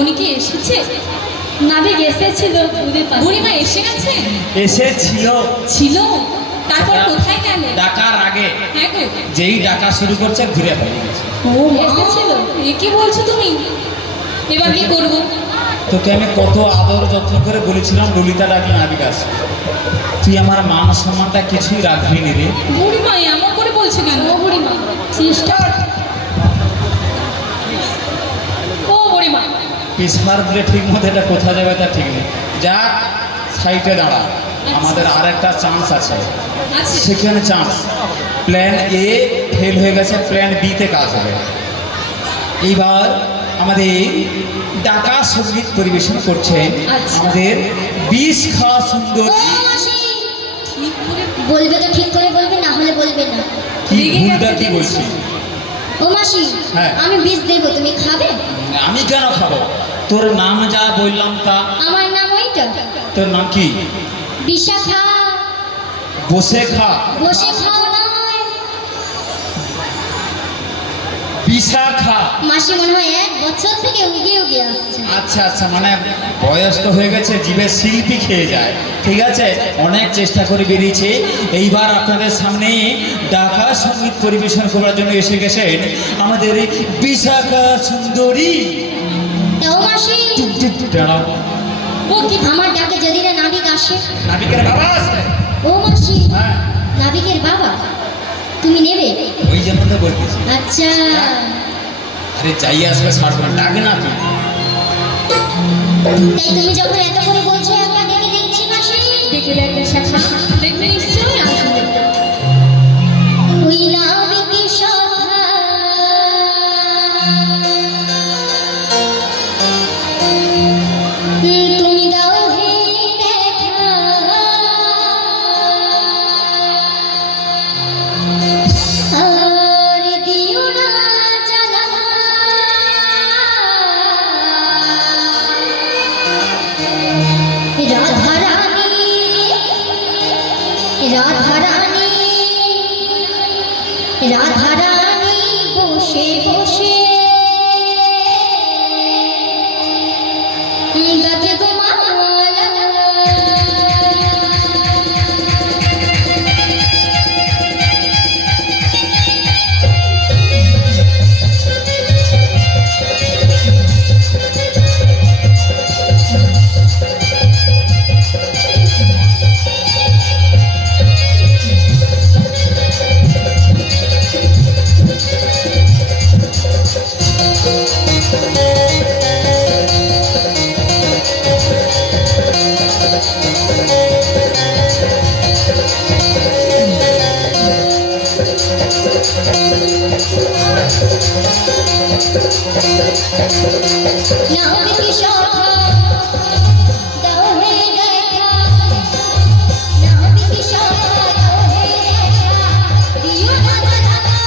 উনি কি এসেছে? নাবিক এসেছিল, বুড়িমা এসে গেছে? এসেছিল। ছিল? তারপর কোথায় গেল? ডাকার আগে। হ্যাঁ গো। যেই ডাকা শুরু করছে ঘুরে পালিয়ে গেছে। ও এসেছিল? এ কি বলছো তুমি? এবার কি করব? তোকে আমি কত আদর যত্ন করে বলেছিলাম ললিতা ডাকি নাবিক আসবে, তুই আমার মান সম্মানটা কিছুই রাখবি নি রে। বুড়িমা এমন করে বলছে কেন? ও বুড়িমা সিস্টার, ও বুড়িমা পিসমার দিলে ঠিক মতো এটা কোথা যাবে তা ঠিক নেই। যা সাইডে দাঁড়া, আমাদের আর একটা চান্স আছে। সেখানে চান্স, প্ল্যান এ ফেল হয়ে গেছে, প্ল্যান বিতে কাজ হবে। এইবার আমাদের ডাকা সঙ্গীত পরিবেশন করছেন আমাদের বিষ খাওয়া সুন্দর। ঠিক করে বলবে তো ঠিক করে বলবে, না হলে বলবে না। কি ভুলটা কি বলছি? ও মাসি, হ্যাঁ। আমি বিষ দেবো, তুমি খাবে? আমি কেন খাবো? তোর নাম যা বললাম তা। আমার নাম ওইটা। তোর নাম কি? বিশাখা। বসে খা। বসে খাও নয়। বিশাখা। মাসি মনে হয় 1 বছর থেকে উগে উগে আসছে। আচ্ছা আচ্ছা, মানে বয়স তো হয়ে গেছে, জীবের শিল্পী খেয়ে যায়। ঠিক আছে, অনেক চেষ্টা করে বেরিয়েছে। এইবার আপনাদের সামনে ডাকা সঙ্গীত পরিবেশন করার জন্য এসে গেছেন আমাদের বিশাখা সুন্দরী। ও মাসি, দাঁড়াও। ও কি? আমার ডাকে যদি না নাবিক আসে? নাবিকের বাবা আসবে। ও মাসি, হ্যাঁ, নাবিকের বাবা তুমি নেবে? ওই যেমন তো বলতেছি। আচ্ছা, আরে যাই আসবে ছাড়বো না, ডাকে না তুই। তাই তুমি যখন এত করে বলছো একবার ডেকে দেখছি মাসি। দেখে দেখবে শাখা, দেখবে নিশ্চয়ই আসবে। ওই নাবিকের সখা তুমি দাও হে দেখা, আর দিও না জ্বালা। রাধা রানী, রাধা রানী, রাধা রানী বসে বসে গাছে গোমালা। নাবিক সখা দাও হে দেখা, নাবিক সখা দাও হে দেখা, দিও না জ্বালা।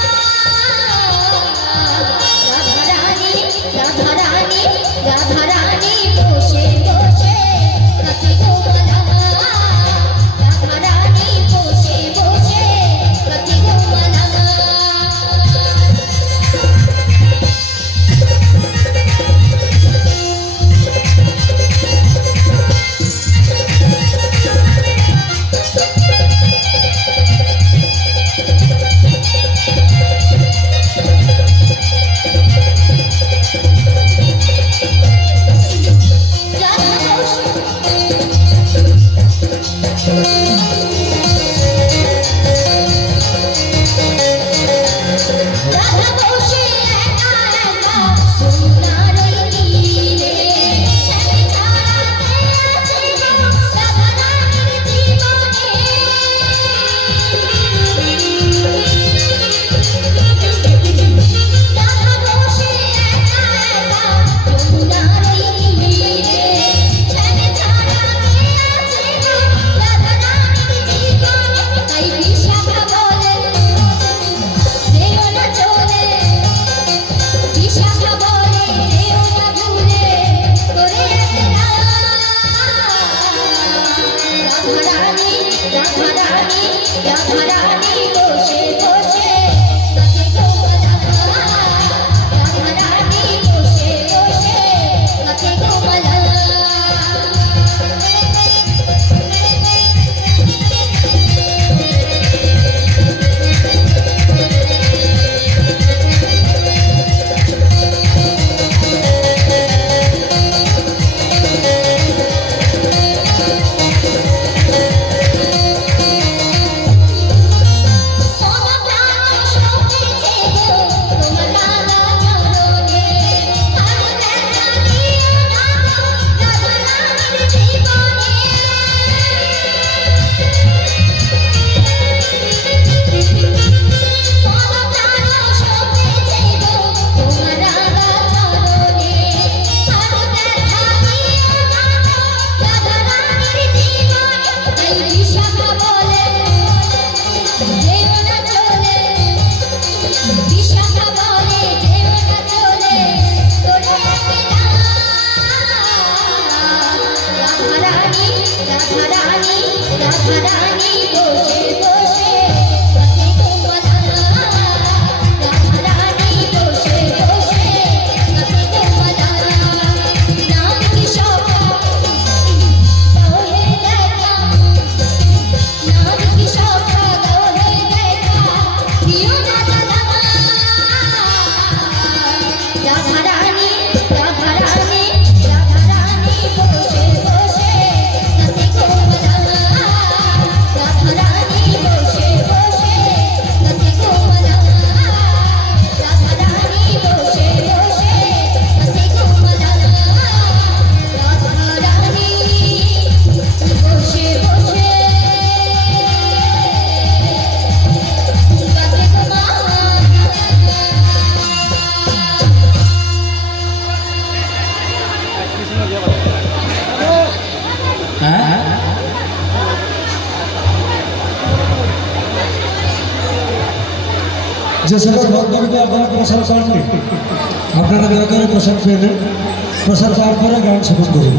রাধা রানী, রাধা রানী, রাধা রানী বসে বসে গাছে গোমালা। রাধা রানী বসে বসে গাছে গোমালা। যে সকল ভক্তবৃন্দ আপনারা প্রসাদ পাননি আপনারা দয়া করে প্রসাদ পেয়ে নেন। প্রসাদ পাওয়ার পরে গান সেবন করুন।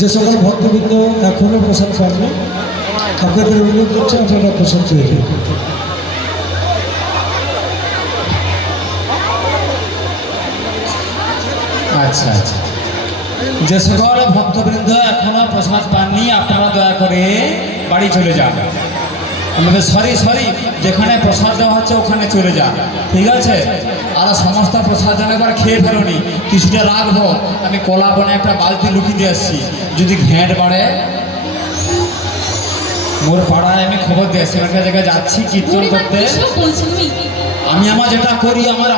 যে সকল ভক্তবৃন্দ এখনও প্রসাদ পাননি আপনাদের অনুরোধ করছে আপনারা প্রসাদ পেয়ে নেন। আচ্ছা আচ্ছা, যে সকল ভক্তবৃন্দ এখনো প্রসাদ পাননি আপনারা দয়া করে বাড়ি চলে যান। আমাদের সরি যেখানে প্রসাদ দেওয়া হচ্ছে ওখানে চলে যান, ঠিক আছে? আর সমস্ত প্রসাদ যেন এবার খেয়ে ফেলোনি, কিছুটা রাখবো। আমি কলা বনে একটা বালতি লুকিয়ে দিয়ে আসছি, যদি ঘেঁট বাড়ে মোর পাড়ায় আমি খবর দিয়ে আসছি, একটা জায়গায় যাচ্ছি কীর্তন বুড়িমা করতে। কিসব বলছো তুমি? আমি আমার যেটা করি আমার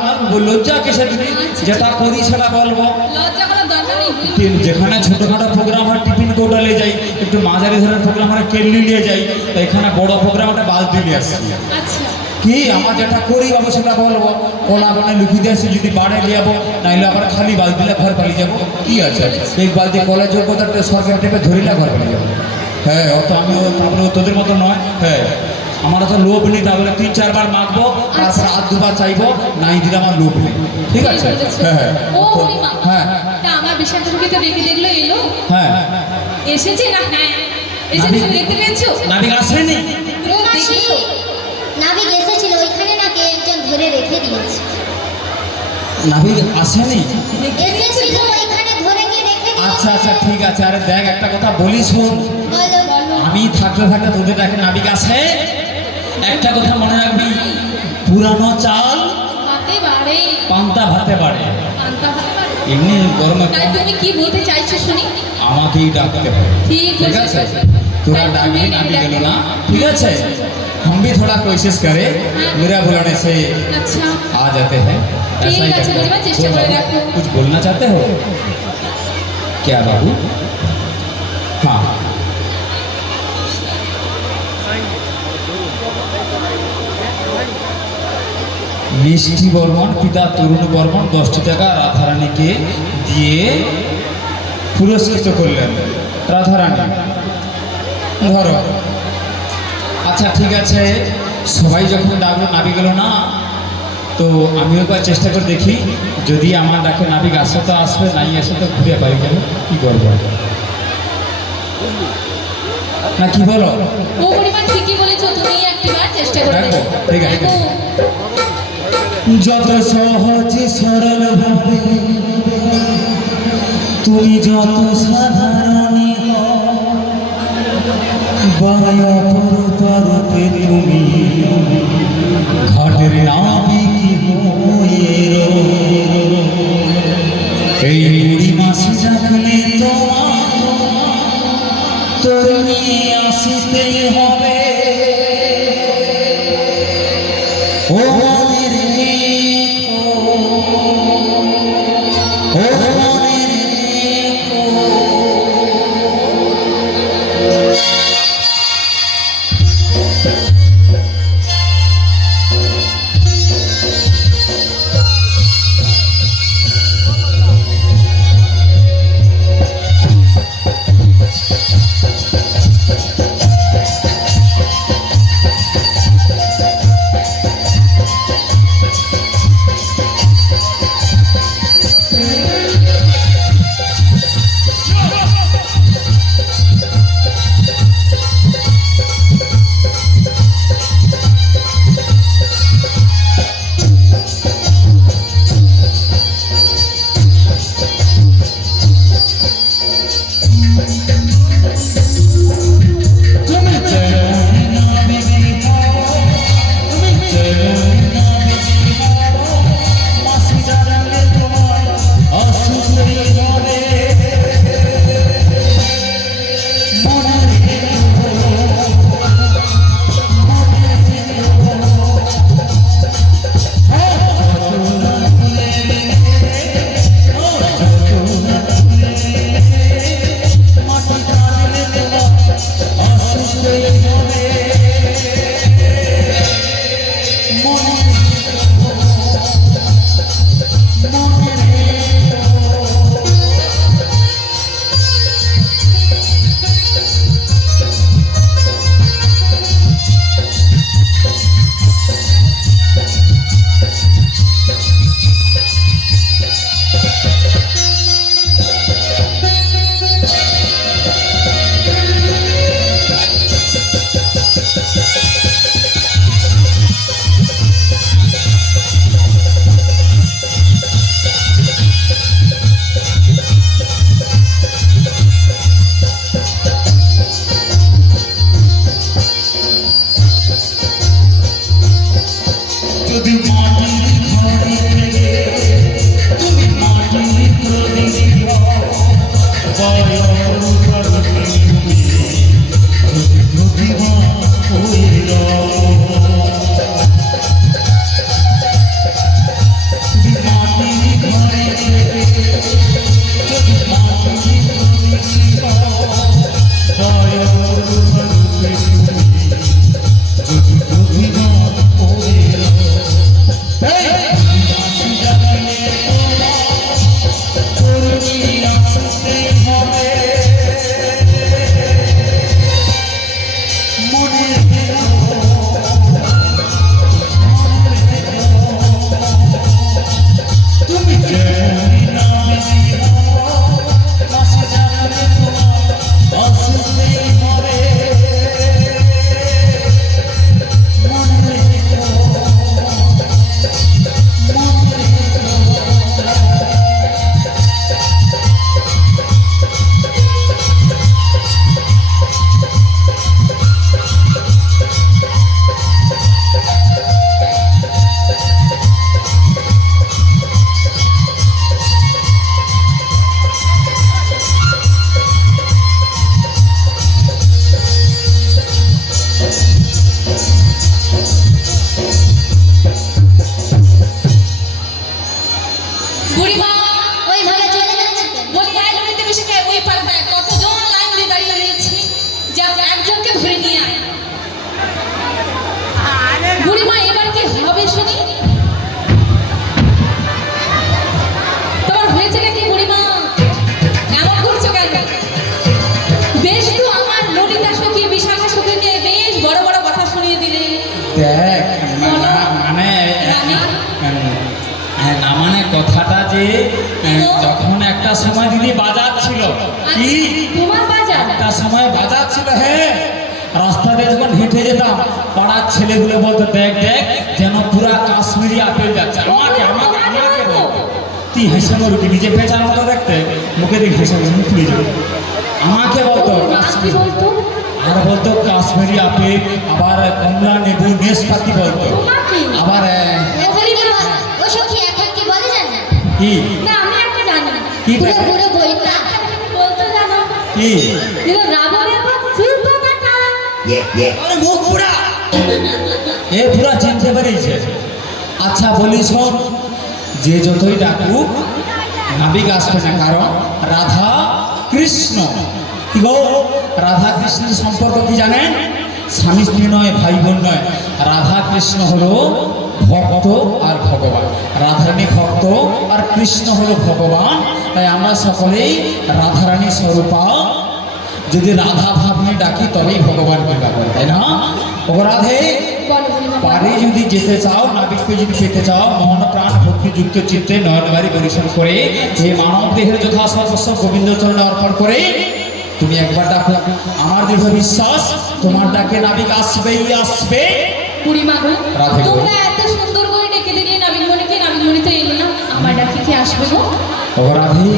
লজ্জা কিসে দিদি, যেটা করি সেটা বলবো। লজ্জা করার দরকার নেই বুড়িমা। যেখানে ছোটোখাটো প্রোগ্রাম হয় টিফিন কৌটা নিয়ে যাই, একটু মাঝারি ধরনের প্রোগ্রাম হয় কেল্লি নিয়ে যাই, তো এখানে বড় প্রোগ্রাম একটা বালতি নিয়ে আসছি। আচ্ছা কি আমার যেটা করি বাবু সেটা বলবো। কলা বনে লুকিয়ে দিয়ে আসি, যদি বাড়ে নিয়ে যাবো, নাইলে আবার খালি বালতিলে ঘর পালিয়ে যাবো। কি আছে, এই বালতি কলেজ যোগ্যতা সরকার টেপে ধরিলে ঘর পালিয়ে যাবো। হ্যাঁ, অত আমি তারপরে তোদের মতো নয়। হ্যাঁ, আমার তো লোভ নেই, তাহলে 3-4 বার মাখবো, তারপরে 2বার চাইবো, নাই দিলে আমার লোভ নেই, ঠিক আছে? হ্যাঁ ও বুড়িমা, হ্যাঁ তা আমার বিষয়টা তো দেখে দেখলো এলো, হ্যাঁ। এসেছে না? হ্যাঁ এসে তুমি দেখতে পেয়েছো? নাবিক আসেনি? তুমি মাসি, দেখেছো? নাবিক এসেছিল, ওইখানে নাকি একজন ধরে রেখে দিয়েছে। নাবিক আসেনি? এসেছিল, ওইখানে ধরে নিয়ে রেখে দিয়েছে। আচ্ছা আচ্ছা, ঠিক আছে। আরে দেখ, একটা কথা বলি শোন, বলো। আমি থাকতে থাকতে তোদের দেখে নাবিক আসে। একটা কথা মনে রাখবি, পুরানো চাল ভাতে বাড়ে, পান্তা ভাতে বাড়ে। পান্তা ভাতে বাড়ে। এমনি গরমে তাই তুমি কি বলতে চাইছো শুনি? আমাকেই ডাকতে হবে, ঠিক ঠিক আছে। আছে? তোরা ডাকবি, নাবিক গেল না, ঠিক আছে? हम भी थोड़ा कोशिश करें, मेरा बुलाने से আচ্ছা आ जाते हैं, ऐसा ही ठीक है, करते हैं। बुढ़िमा, चेष्टा बोल करे बाबू, रखो। कुछ बोलना चाहते हो क्या बाबू? हाँ, মিষ্টি বর্মন পিতা তরুণ বর্মন 10টি টাকা রাধারানীকে দিয়ে পুরস্কৃত করলেন। রাধারানী ধরো। আচ্ছা ঠিক আছে, সবাই যখন ডাকলো, নাবিক গেল না, তো আমিও একবার চেষ্টা করে দেখি, যদি আমার ডাকে নাবিক আসে তো আসবে, নাই আসে তো ঘুরে বাড়ি যাবে। কি করবো না, কি বলো? ও বুড়িমা ঠিকই বলেছো, তুমি একবার চেষ্টা করে রাখবো, দেখো। ঠিক আছে। দেখো। যত সহজ সরল ভাবে তুমি যত সাধারণী তরতে তুমি ঘাটের নাবিক হয়ে রো। এই বুড়ি মাসি ডাকলে তোমার তরুণী আসতে হবে। ও মনে রেখো, ও মনে রেখো। বলি শুনি। তোমার হয়েছে নাকি বুড়িমা? এমন করছো কেন? বেশ তো আমার ললিতা সখী বিশাখা সখীকে বেশ বড় বড় কথা শুনিয়ে দিলে। দেখ মানে না মানে কথাটা যে যখন একটা সময় দিদি বাজার ছিল কি তোমার বাজার একটা সময় বাজার ছিল, হ্যাঁ রাস্তা দিয়ে যখন হেঁটে যেতাম পাড়ার ছেলেগুলো বলতো দেখ দেখ যেন পুরা কাশ্মীরি আপেল যাচ্ছে। আমাকে আমাকে আমাকে বলতো, তুই হেসে মরুকি নিজে পেঁচার মতো দেখতে, মুখে দেখে হেসে মুখ নিয়ে যাবে। আমাকে বলতো কাশ্মীর, বলতো আর বলতো কাশ্মীরি আপেল, আবার কমলা লেবু নেশপাতি বলতো, আবার এখন কি বল ও সখী এখন কি বলে জানো? কি না আমি একটা জানি কি পুরো পুরো বইটা বলতে জানো কি রাবণের পর শিল্প কাটা। আরে মুখ পুরা এ পুরা চিনতে পেরেছে। আচ্ছা বলি শোন, যে যতই ডাকুক নাবিক আসবে না, কারণ রাধা কৃষ্ণ কি গো, রাধা কৃষ্ণের সম্পর্ক কি জানেন? স্বামী স্ত্রী নয়, ভাই বোন নয়, রাধা কৃষ্ণ হলো ভক্ত আর ভগবান, রাধারানী ভক্ত আর কৃষ্ণ হলো ভগবান। তাই আমরা সকলেই রাধারানী স্বরূপা, যদি রাধা ভাব নিয়ে ডাকি তবেই ভগবান কৃপা করে, তাই না? ও রাধে বলো বুড়িমা, পারে যদি যেতে চাও, নাবিককে যদি পেতে চাও, মন প্রাণ ভক্তিযুক্ত চিত্তে নয়নবাড়ি পরিশ্রম করে এই মানব দেহের যথা সর্বস্ব গোবিন্দ চরণে অর্পণ করে তুমি একবার ডাকো, আমার দৃঢ় বিশ্বাস তোমার ডাকে নাবিক আসবেই আসবে। বুড়িমা গো, রাধে গো। তোমরা এত সুন্দর করে ডেকে দিলে নাবিকমণিকে, নাবিকমণি তো এলো না, আমার ডাকে কি আসবে গো? ও রাধে,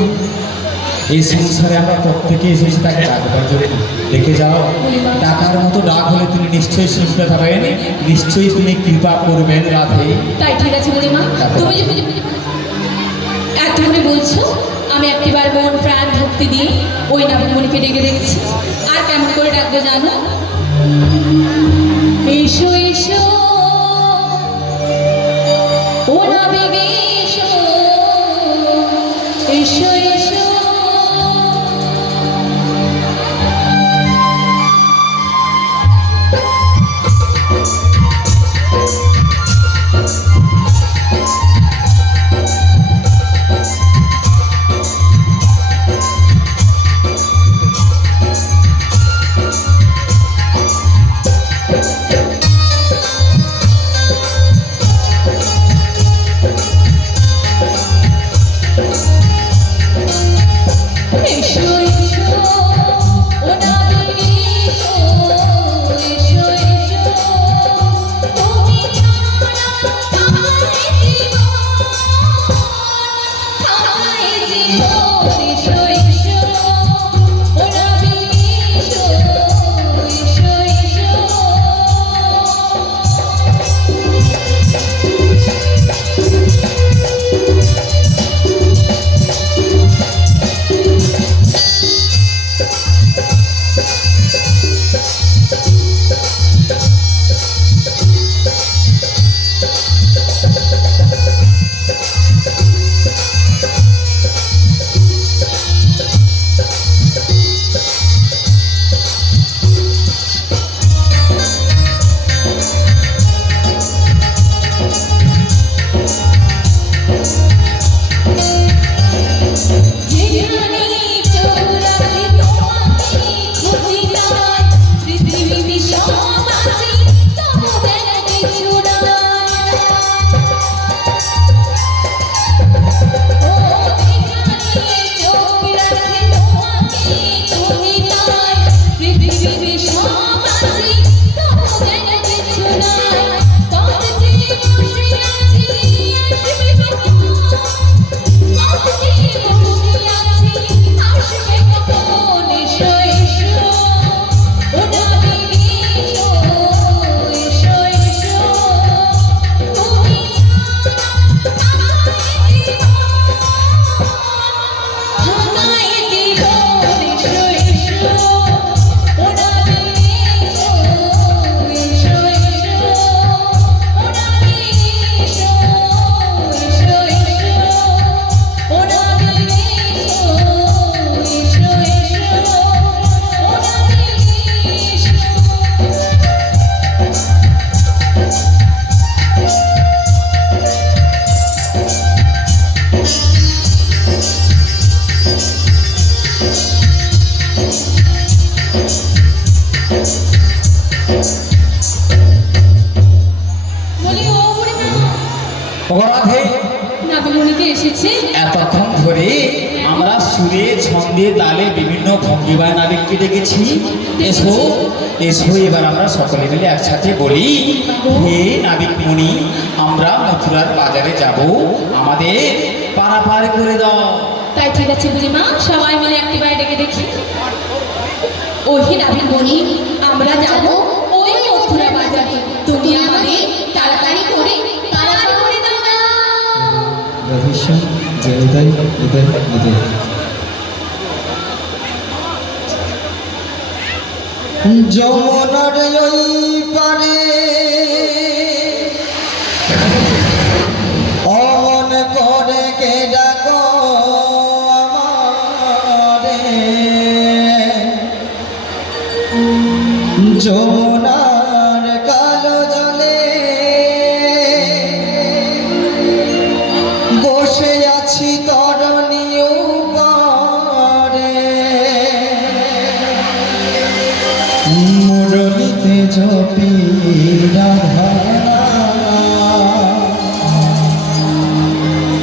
এই সংসারে আমরা প্রত্যেকে এসেছি তাকে ডাকবার জন্য, ডেকে যাও। ডাকার মতো ডাক হলে তিনি নিশ্চয়ই শুনতে পাবেন, নিশ্চয়ই তিনি কৃপা করবেন রাধে। তাই ঠিক আছে বুড়িমা, তুমি যে এত করে বলছো, আমি একটিবার মন প্রাণ ভক্তি দিয়ে ওই নাবিকমণিকে ডেকে দেখছি। আর কেমন করে ডাকবো জানো? এসো এসো ও নাবিক এসো, এসো এসো। এসো এসো ও নাবিক এসো, এসো এসো তুমি ছাড়া থাকায় জীবন, থাকায় জীবন। এসো এসো ও নাবিক এসো, এসো এসো। সুরে ছন্দে তালে বিভিন্ন ভঙ্গিমায় নাবিককে ডেকেছি। এসো এসো, এবার আমরা সকলে মিলে একসাথে বলি, হে নাবিক মুনি, আমরা মথুরার বাজারে যাব, আমাদের পারাপার করে দাও। তাই ঠিক আছে বুড়িমা, সবাই মিলে একটি বাড়ি ডেকে দেখি। ওহি নাবিক বনি, আমরা যাব ওই মথুরা বাজারে, তুমি আমাদের তাড়াতাড়ি করে পারাপার করে দাও না। রাধেশ্যাম যে এটাই এটাই এটাই যমুনার ওই পারে অমন করে কে ডাকো আমারে, যমুনার কালো জলে বসে আছি তরণী উপরে, মুরলিতে জপি রাধা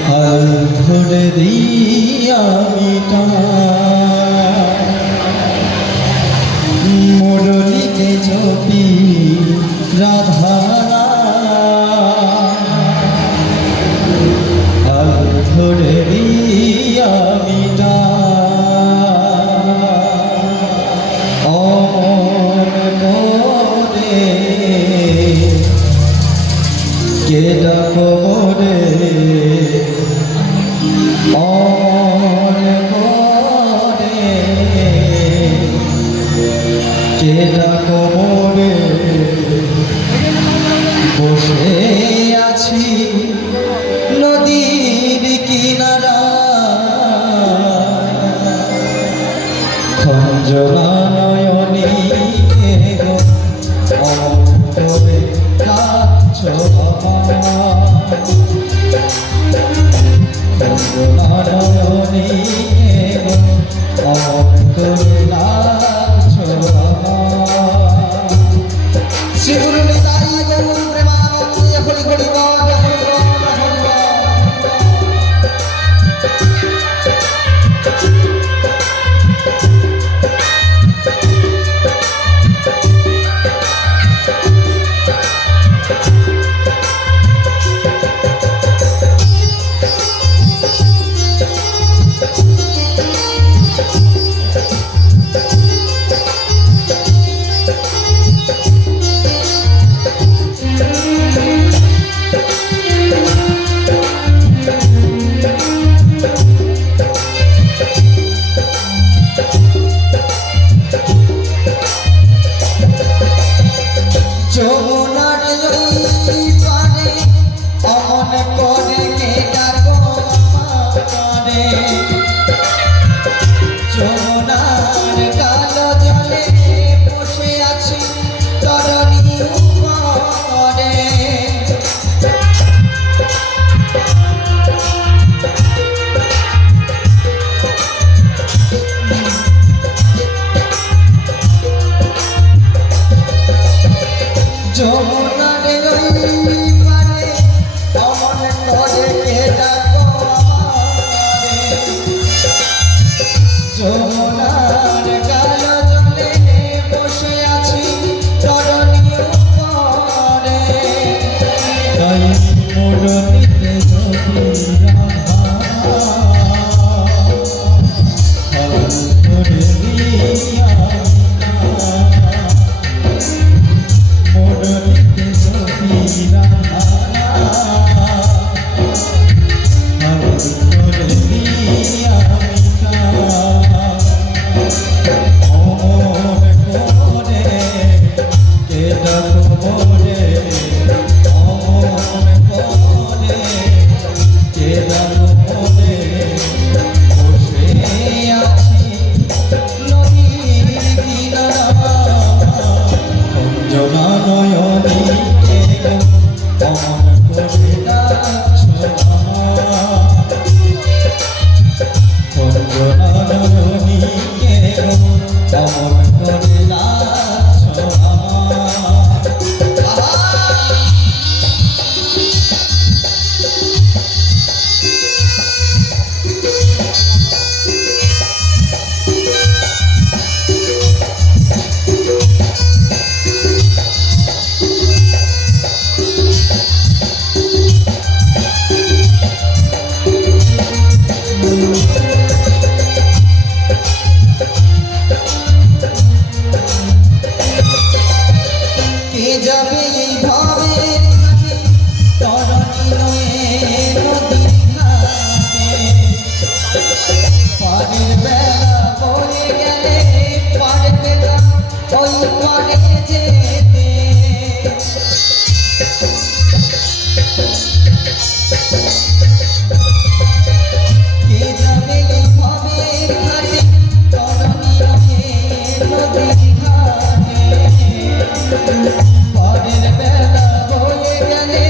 হাল ধরে দিয়া মিটা, মুরলিতে জপি রাধা হাল ধরে দিয়া মিটা, অমন করে কে ডাকো রে, অমন করে কে ডাকো রে, বসে আছি নদীর কিনারা, খঞ্জনা নয়নী অন্তরে কাছ খঞ্জনা নয়নী অন্তরে কাছ শ্রীগুরু নিতাই গৌর প্রেমানন্দে হরি হরি বল হরি বল হরি বল। যমুনার ওই পারে অমন করে কে ডাকো আমারে, যমুনার কালো জলে বসে আছি তরণী উপরে, যমুনার ওই পারে অমন করে কে ডাকো আমারে, যমুনার পারে যেতে কে যাবে এইভাবে ঘাটে তরণী রঙে নদী ঘাটে পরের বেলা হয়ে গেলে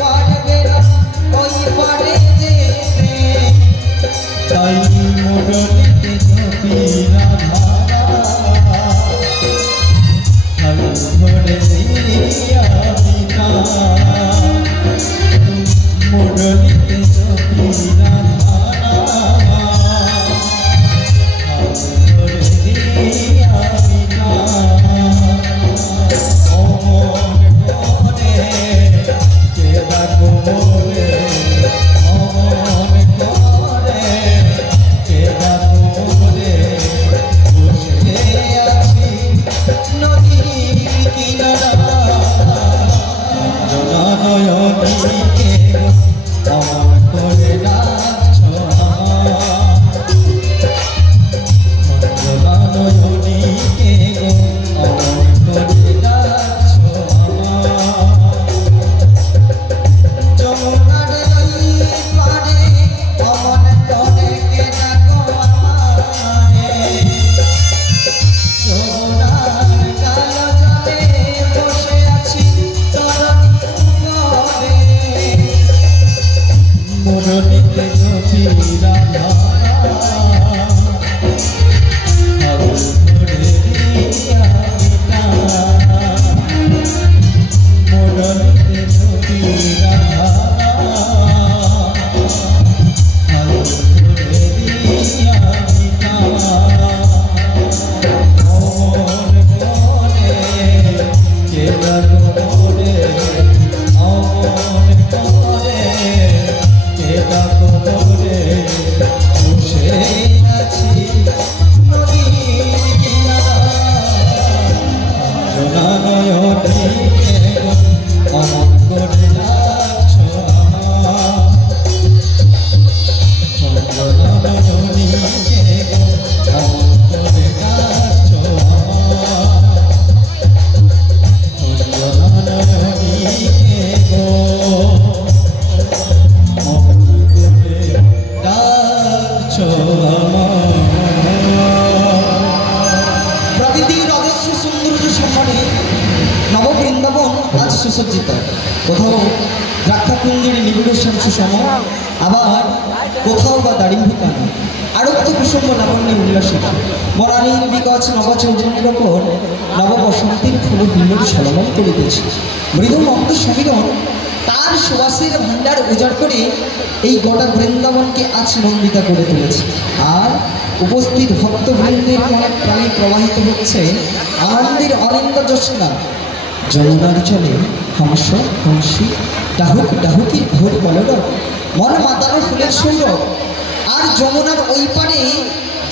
পারবে না ওই পারে যেতে তাই মোড়লিতে জপিরা ধারা হাল ধরে আমি না মোড়লিতে জপিরা ধারা হাল ধরে আমি না অমন করে কেদা কোমরে অমন করে কেদা কোমরে বসে আছি নদীর কিনারা জননয়নীকে অমন করে ডাকছ জননয়নীকে অমন করে ডাকছ যমুনার ওই পারে অমন করে কে ডাকো আমারে যমুনার কালো জলে বসে আছি তরণী উপরে মুরলীতে জপিরা ধারা হাল ধরে আমি না মোড়লিতে জপিরা ধারা হাল ধরে আমি না অমন করে কেদা কোমরে অমন করে কেদা কোমরে বসে আছি নদীর কিনারা জননয়নীকে অমন করে ডাকছ জননয়নীকে অমন করে ডাকছ জননয়নীকে অমন করে ডাকছ প্রকৃতির অজস্র সৌন্দর্য সম্মানে নববৃন্দাবন আজ সুসজ্জিত কোথাও দ্রাক্ষাকুঞ্জের নিবিড় শাংশু সম আবার কোথাও বা দারিম্ভিকানো আরক্ত কুসুম্ব লাবণ্যে উল্লাসিত বনানীর বিকচ নবচৌবনের ওপর নববসন্তীর ফুল হুল্লোড় ছলমল করিতেছে মৃদু মন্দ সমীরণ তার সুবাসের ভাণ্ডার উজাড় করে এই গোটা বৃন্দাবনকে আজ মণ্ডিতা করে তুলেছে আর উপস্থিত ভক্তবৃন্দের মনে প্রাণে প্রবাহিত হচ্ছে আনন্দের অনিন্দ জ্যোৎস্না যমুনার জলে হংস হংসী ডাহুক ডাহুকির ঘোর কলরব মন মাতানো ফুলের সৌরভ আর যমুনার ওই পারে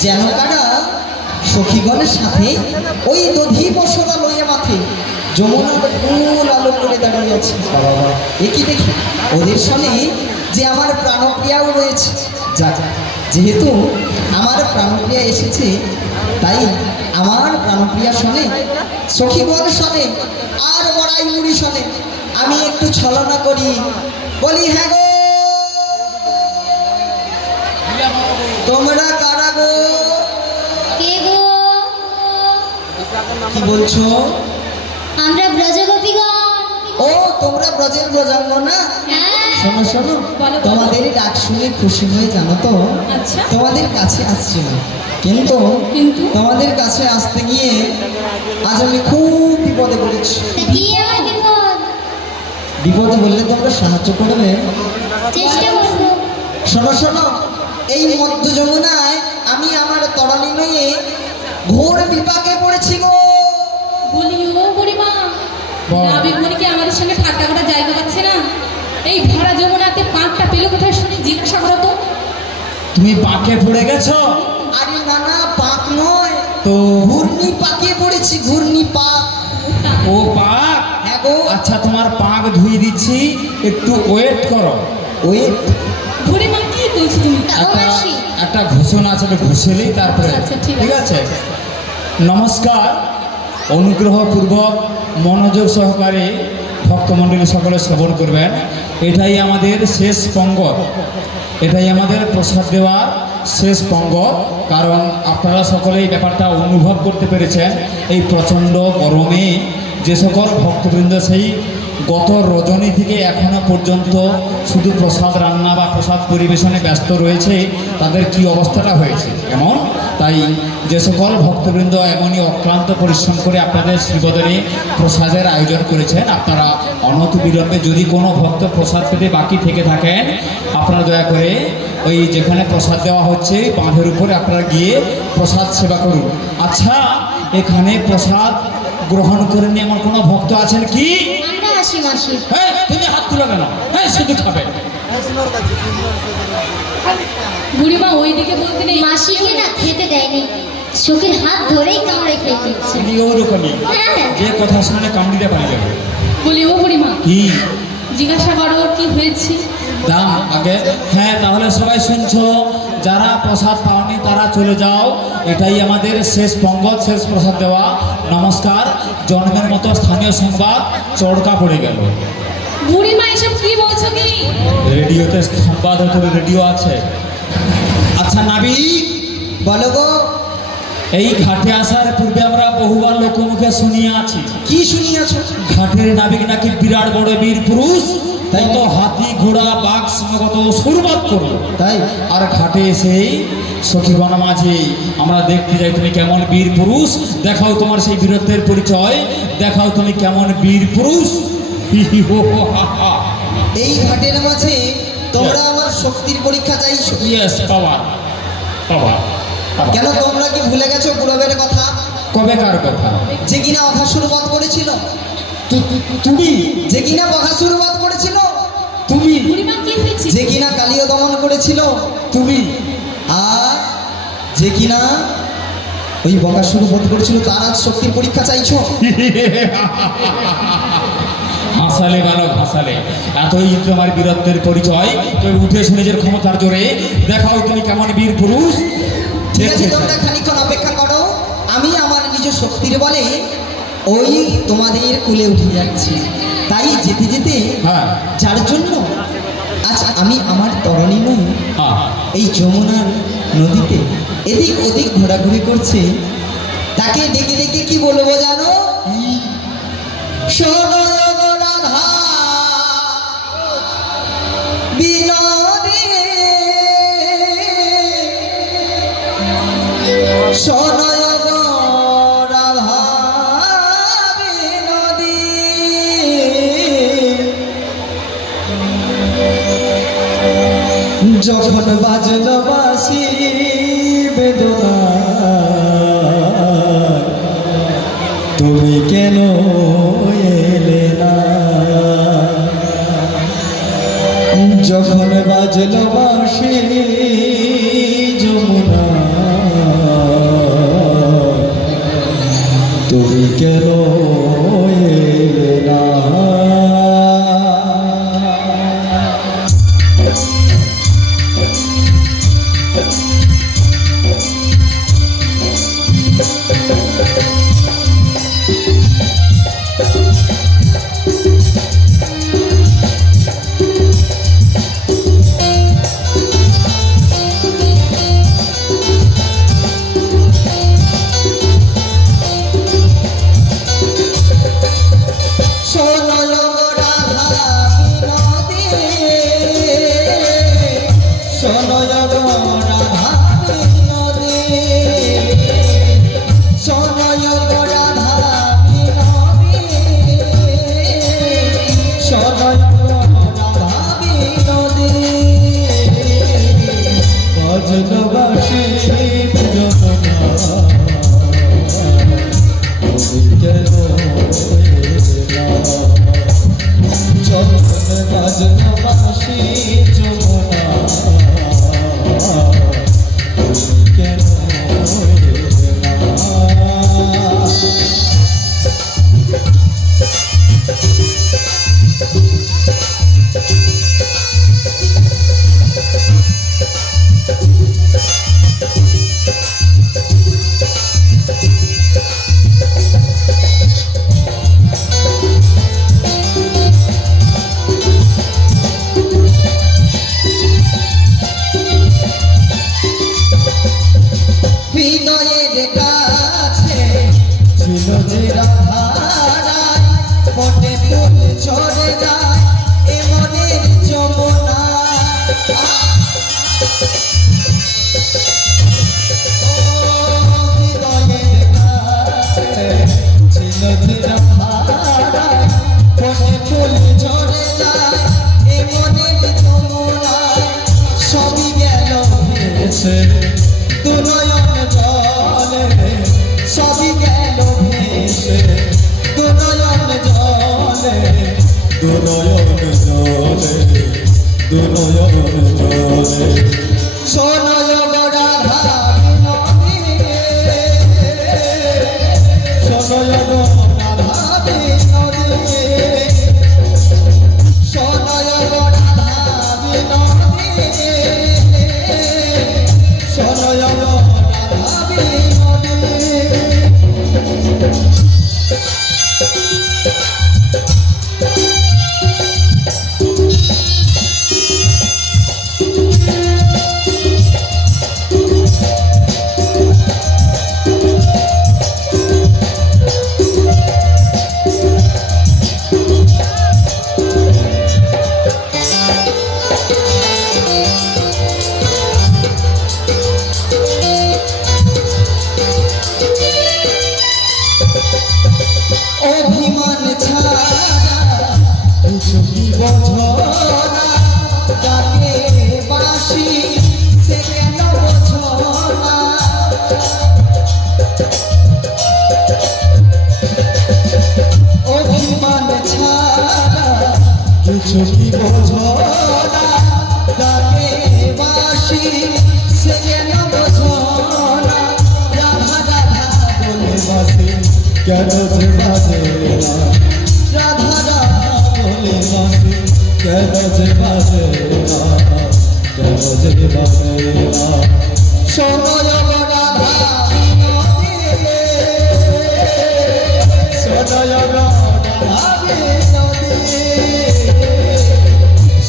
যেন কারা সখীগণের সাথে ওই দধি বসরা লইয়া মাথে যমুনার ফুল আলো করে দাঁড়িয়ে আছে বাবা একই দেখি ওদের সঙ্গে যে আমার প্রাণপ্রিয়াও রয়েছে যাক যেহেতু আমার প্রাণপ্রিয়া এসেছে তাই আমার প্রাণপ্রিয়া শোনে সখীগণ শোনে আর বড়াই মুড়ি শোনে আমি একটু ছলনা করি বলি হ্যাঁ গো তোমরা কারা গো কে গো কি বলছো আমরা ব্রজগোপীগণ ও তোমরা ব্রজের ব্রজাঙ্গনা হ্যাঁ শোনো শোনো বলো। তোমাদের ডাক শুনে খুশি হয়ে জানো তো আচ্ছা। তোমাদের কাছে আসছি না কিন্তু কিন্তু? তোমাদের কাছে আসতে গিয়ে আজ আমি খুব বিপদে পড়েছি তা কি আমার বিপদ বিপদে বললে তোমরা সাহায্য করবে চেষ্টা করবো শোনো শোনো এই মধ্য যমুনায় আমি আমার তরণী নয়ে ঘোর বিপাকে পড়েছি গো বলি ও বুড়িমা বল। নাবিক মুনি কি আমাদের সঙ্গে ঠাট্টা করার জায়গা পাচ্ছে না এই ভরা যমুনাতে পাঁকটা পেলো কোথায় শুনে জিজ্ঞাসা করো তো তুমি বাঁকে পড়ে গেছো আরে না না পাক নয় তো ঘূর্ণি পাকে পড়েছি ঘূর্ণি পাক ও পাক হ্যাঁ গো আচ্ছা তোমার পাক ধুই দিচ্ছি একটু ওয়েট করো ওয়েট বুড়িমা কি বলছো তুমি তাও একটা আসি একটা ঘোষণা আছে ঘুষেলেই তারপরে আচ্ছা, ঠিক ঠিক আছে নমস্কার অনুগ্রহপূর্বক মনোযোগ সহকারে ভক্তমণ্ডলী সকলে শ্রবণ করবেন। এটাই আমাদের শেষ পঙ্গর, এটাই আমাদের প্রসাদ দেওয়ার শেষ পঙ্গর। কারণ আপনারা সকলেই ব্যাপারটা অনুভব করতে পেরেছেন এই প্রচণ্ড গরমে যে সকল ভক্তবৃন্দ সেই গত রজনী থেকে এখনো পর্যন্ত শুধু প্রসাদ রান্না বা প্রসাদ পরিবেশনে ব্যস্ত রয়েছে, তাদের কি অবস্থাটা হয়েছে এমন। তাই যে সকল ভক্তবৃন্দ এমনই অক্লান্ত পরিশ্রম করে আপনাদের শ্রীবদনে প্রসাদের আয়োজন করেছেন, আপনারা অনতিবিলম্বে যদি কোনো ভক্ত প্রসাদ পেতে বাকি থেকে থাকেন, আপনারা দয়া করে ওই যেখানে প্রসাদ দেওয়া হচ্ছে বাঁধের উপরে আপনারা গিয়ে প্রসাদ সেবা করুন। আচ্ছা, এখানে প্রসাদ গ্রহণ করে নিয়ে আমার কোনো ভক্ত আছেন কি? আমরা আসি মাসি। হ্যাঁ, তুমি হাত তুলে কেন? হ্যাঁ, শুধু খাবে। বুড়িমা ওইদিকে বলতে নেই। মাসিকে না খেতে দেয়নি, চোখের হাত ধরেই কামড়ে খেয়ে দিচ্ছে। উনি ওরকমই, হ্যাঁ। যে কথা শুনলে কামড়িতে পারি যাবে। বলি ও বুড়িমা, কি জিজ্ঞাসা করো কি হয়েছে। দাম আগে? হ্যাঁ, তাহলে সবাই শুনছো, যারা প্রসাদ পাওনি তারা চলে যাও। এটাই আমাদের শেষ পঙ্গত, শেষ প্রসাদ দেওয়া। নমস্কার। জন্মের মতো স্থানীয় সংবাদ চড়কা পড়ে গেল। বুড়িমা এসব কি বলছো কি? রেডিওতে সংবাদ হতো, রেডিও আছে। আচ্ছা নাবি, বলো গো, এই ঘাটে আসার পূর্বে আমরা বহুবার লোকমুখে শুনিয়ে আছি, কি শুনিয়াছো? ঘাটের নাবিক নাকি বিরাট বড় বীর পুরুষ, তাই তো হাতি ঘোড়া বাঘ সমাগত শুরুবাত করলো। তাই আর ঘাটে এসেই সখীগণ মাঝে আমরা দেখতে যাই তুমি কেমন বীর পুরুষ, দেখাও তোমার সেই বীরত্বের পরিচয়, দেখাও তুমি কেমন বীর পুরুষ। হি হি হো হো হা হা। এই ঘাটের মাঝে তোমরা আমার শক্তির পরীক্ষা চাইছো? ইয়েস, পাওয়ার পাওয়ার। কেন তোমরা কি ভুলে গেছো পূর্বের কথা, কবেকার কথা? যে কিনা অঘাসুর বধ করেছিল? তুমি যে কিনা বঘাসুর বধ করেছিল? তুমি বুড়িমা কি হয়েছে? যে কিনা কালীয় দমন করেছিল? তুমি আর যে কিনা ওই বকাসুর বধ করেছিল, তার আজ শক্তির পরীক্ষা চাইছো? হাসালে বালক হাসালে, এতই তোমার বীরত্বের পরিচয়, তুমি উঠে এসে নিজের ক্ষমতার জোরে দেখাও তুমি কেমন বীর পুরুষ। ঠিক আছে, তোমরা খানিকক্ষণ অপেক্ষা করো, আমি আমার নিজ শক্তির বলে ওই তোমাদের কুলে উঠে যাচ্ছি। তাই যেতে যেতে হ্যাঁ যার জন্য আজ আমি আমার তরণী নই হ্যাঁ এই যমুনার নদীতে এদিক ওদিক ঘোরাঘুরি করছে, তাকে ডেকে ডেকে কি বলবো জানো? শোনো গো রাধা বিনোদী, শোনো গো রাধা বিনোদী, যখন বাজল বাঁশি বেদনা, তুমি কেন এলে না? যখন বাজল বাঁশি যমুনা, তুমি কেন এলে না? হৃদয়ের কাছে ছিল যে রাধারায় পটে ফুল ঝরে যায় এ মনের যমুনা হৃদয়ের কাছে ছিল যে রাধারায় পটে ফুল ঝরে যায় এ মনের যমুনা সবই গেল ভেসে দু নয়ন জলে সবই গেল ভেসে দু নয়ন জলে দু নয়ন জলে দু নয়ন জলে সোনয় রাধা বিনোদে সোনয় রাধা বিনোদে সোনয় রাধা বিনোদে সোনয় রাধা বিনোদে অভিমান ছাড়া কিছু কি বোঝো না যাকে বাসি সে কেন বোঝো না অভিমান ছাড়া কিছু কি বোঝো না যাকে বাসি সে কেন বোঝো না রাধা রাধা বলে বাসি কেন যে বাজে না রাধা রাধা বলে বাসি কেন যে বাজে না কেন যে বাজে না সোনয় রাধা বিনোদে সোনয় রাধা বিনোদে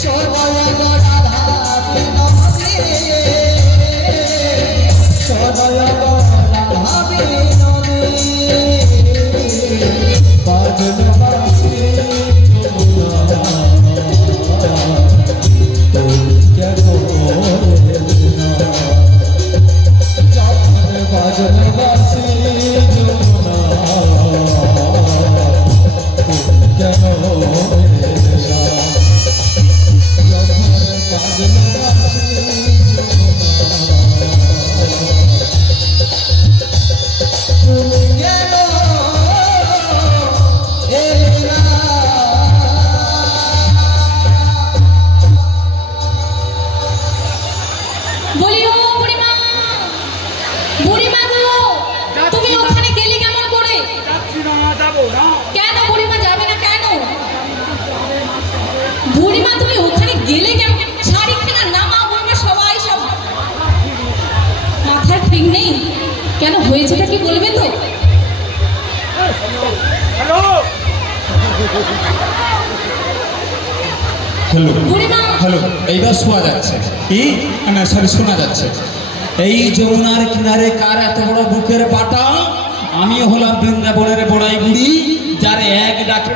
সোনয় রাধা বিনোদে সোনয় রাধা বিনোদে বাজন বাসি তোমরা তো কেন না যখন বাজন বাসি তোমরা কেন না যখন বাজন বাসি তুমি কেন বলি ও বুড়িমা, বুড়িমা গো, তুমি ওখানে গেলে কেমন করে? কেন বুড়িমা যাবে না কেন? বুড়িমা তুমি ওখানে গেলে কেমন? শাড়ি খানা নামা বুড়িমা, সবাই সব মাথার ঠিক নেই কেন? হয়েছেটা কি বলবে তো? হ্যালো বুড়িমা হ্যালো, এইবার শোনা যাচ্ছে কি না? সরি, শোনা যাচ্ছে। এই যমুনার কিনারে কার এত বড় বুকের পাটা? আমি হলাম বৃন্দাবনের বড়াই বুড়ি, যার এক ডাকে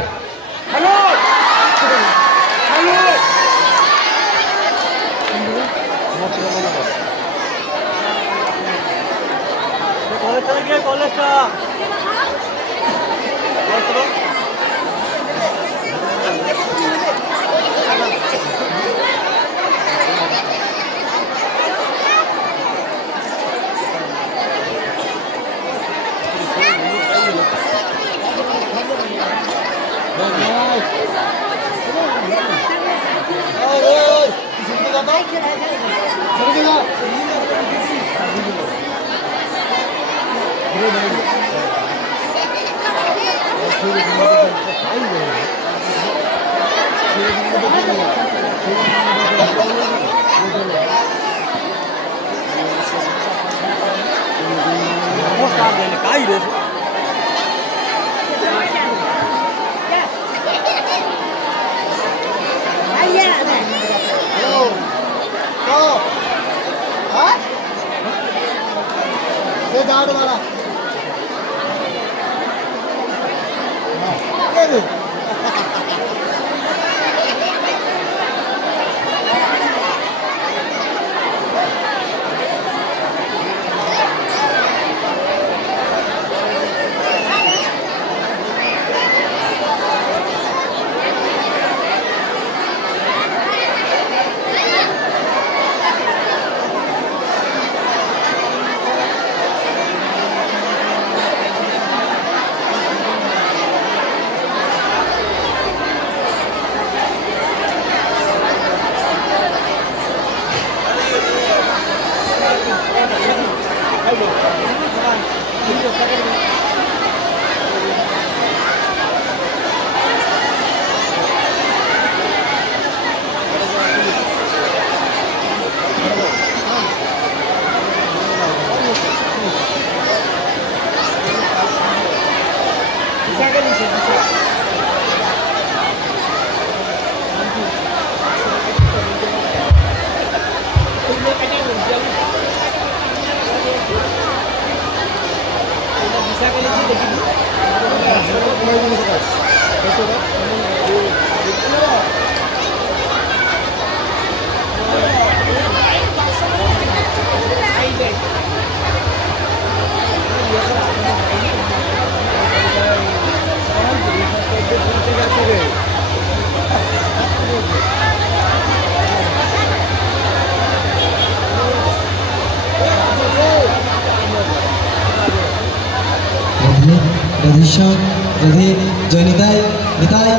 রাধেশ্যাম, রাধে, জয় নিতাই, নিতাই।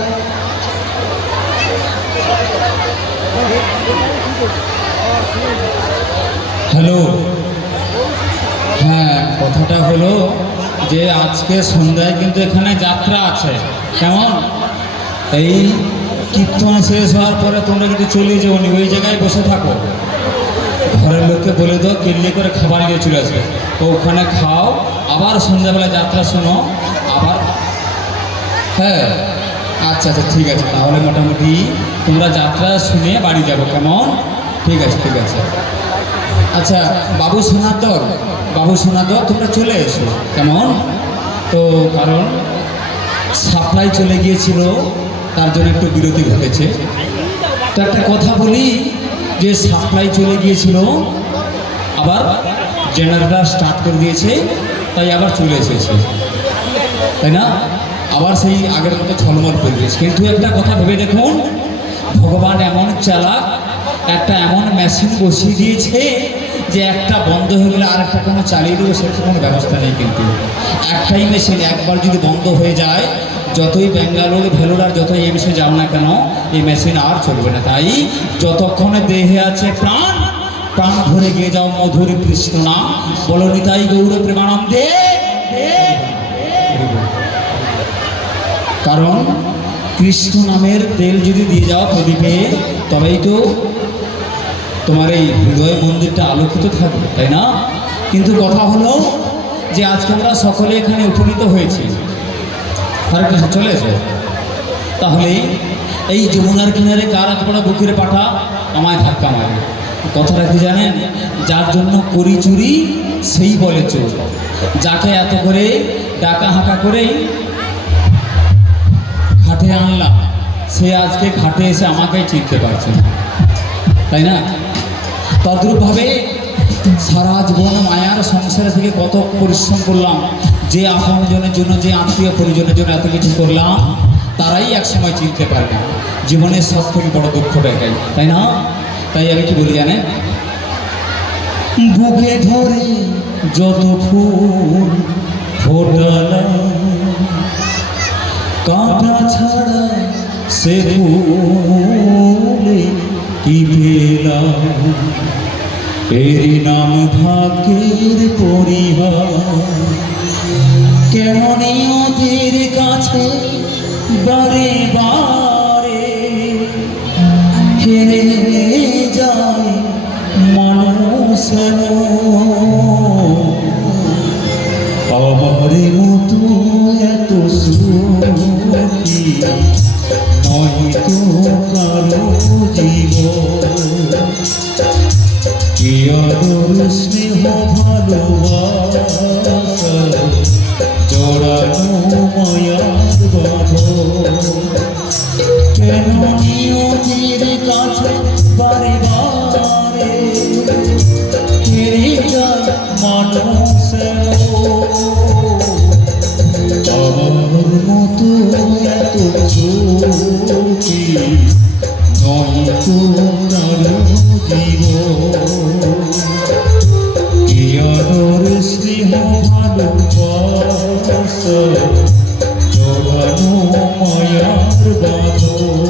হ্যালো, হ্যাঁ, কথাটা হলো যে আজকে সন্ধ্যায় কিন্তু এখানে যাত্রা আছে। কেমন? এই কীর্তন শেষ হওয়ার পরে তোমরা কিন্তু চলে যাও, ওই জায়গায় বসে থাকো। ঘরের লোককে বলে দাও কেটলি করে খাবার নিয়ে চলে আসবে, ওখানে খাও, আবার সন্ধ্যাবেলা যাত্রা শোনো আবার। হ্যাঁ, আচ্ছা আচ্ছা, ঠিক আছে, তাহলে মোটামুটি তোমরা যাত্রা শুনে বাড়ি যাবো। কেমন? ঠিক আছে, ঠিক আছে। আচ্ছা বাবু সোনাদল, বাবু সোনাদল, তোমরা চলে এসো। কেমন? তো কারণ সাপ্লাই চলে গিয়েছিল, তার জন্য একটু বিরতি ঘটেছে। তো একটা কথা বলি, যে সাপ্লাই চলে গিয়েছিল, আবার জেনারেটর স্টার্ট করে দিয়েছে, তাই আবার চলে এসেছে, তাই না? আবার সেই আগের মতো ছলমল পরিবেশ। কিন্তু একটা কথা ভেবে দেখুন, ভগবান এমন চালাক, একটা এমন মেশিন বসিয়ে দিয়েছে যে একটা বন্ধ হয়ে গেলে আর একটা কোনো চালিয়ে দেবো সেরকম কোনো ব্যবস্থা নেই। কিন্তু একটাই মেশিন একবার যদি বন্ধ হয়ে যায়, যতই ব্যাঙ্গালোর, ভেলোর আর যতই এমসে যাও না কেন, এই মেশিন আর চলবে না। তাই যতক্ষণে দেহে আছে প্রাণ, প্রাণ ভরে গিয়ে যাও মধুর কৃষ্ণ নাম, বলো নিতাই গৌর প্রেমানন্দে। কারণ কৃষ্ণ নামের তেল যদি দিয়ে যাও প্রদীপে, তবেই তো তোমার এই হৃদয় মন্দিরটা আলোকিত থাকবে, তাই না? কিন্তু কথা হলো যে আজকে আমরা সকলে এখানে উপনীত হয়েছি। হরে কৃষ্ণ, চলে এসো। তাহলে এই যমুনার কিনারে কার এত বড় বুকের পাঠা আমায় ধাক্কা মারে? কথাটা কি জানেন? যার জন্য করি চুরি সেই বলে চোর। যাকে এত করে ডাকা হাঁকা করেই ঘাটে আনলাম, সে আজকে ঘাটে এসে আমাকেই চিনতে পারছে না, তাই না? তদ্রূপভাবে সারা জীবন মায়ার সংসারে থেকে কত পরিশ্রম করলাম, যে আপনজনের জন্য, যে আত্মীয় পরিজনের জন্য এত কিছু করলাম, তারাই একসময় চিনতে পারবে। জীবনের সব থেকে বড় দুঃখটা এটাই, তাই না? তাই আমি কি বলি জানেন? বুকে ধরে যত ফুল ফোটালাম, কাঁটা ছাড়া সে ফুলে কি পেলাম, এরই নাম ভাগ্যের পরিহার। কেমনই ওদের কাছে বারে বারে হেরে যায় মানুষ, আমার মতো এত সুখী হয়তো কারো জীবন। কি আদর স্নেহ ভালোবাসা মানুষের আমার মতো এত চোখে নয় তো কারো জীবন কি আদর স্নেহ ভালোবাসা জড়ানো মায়ার বাঁধন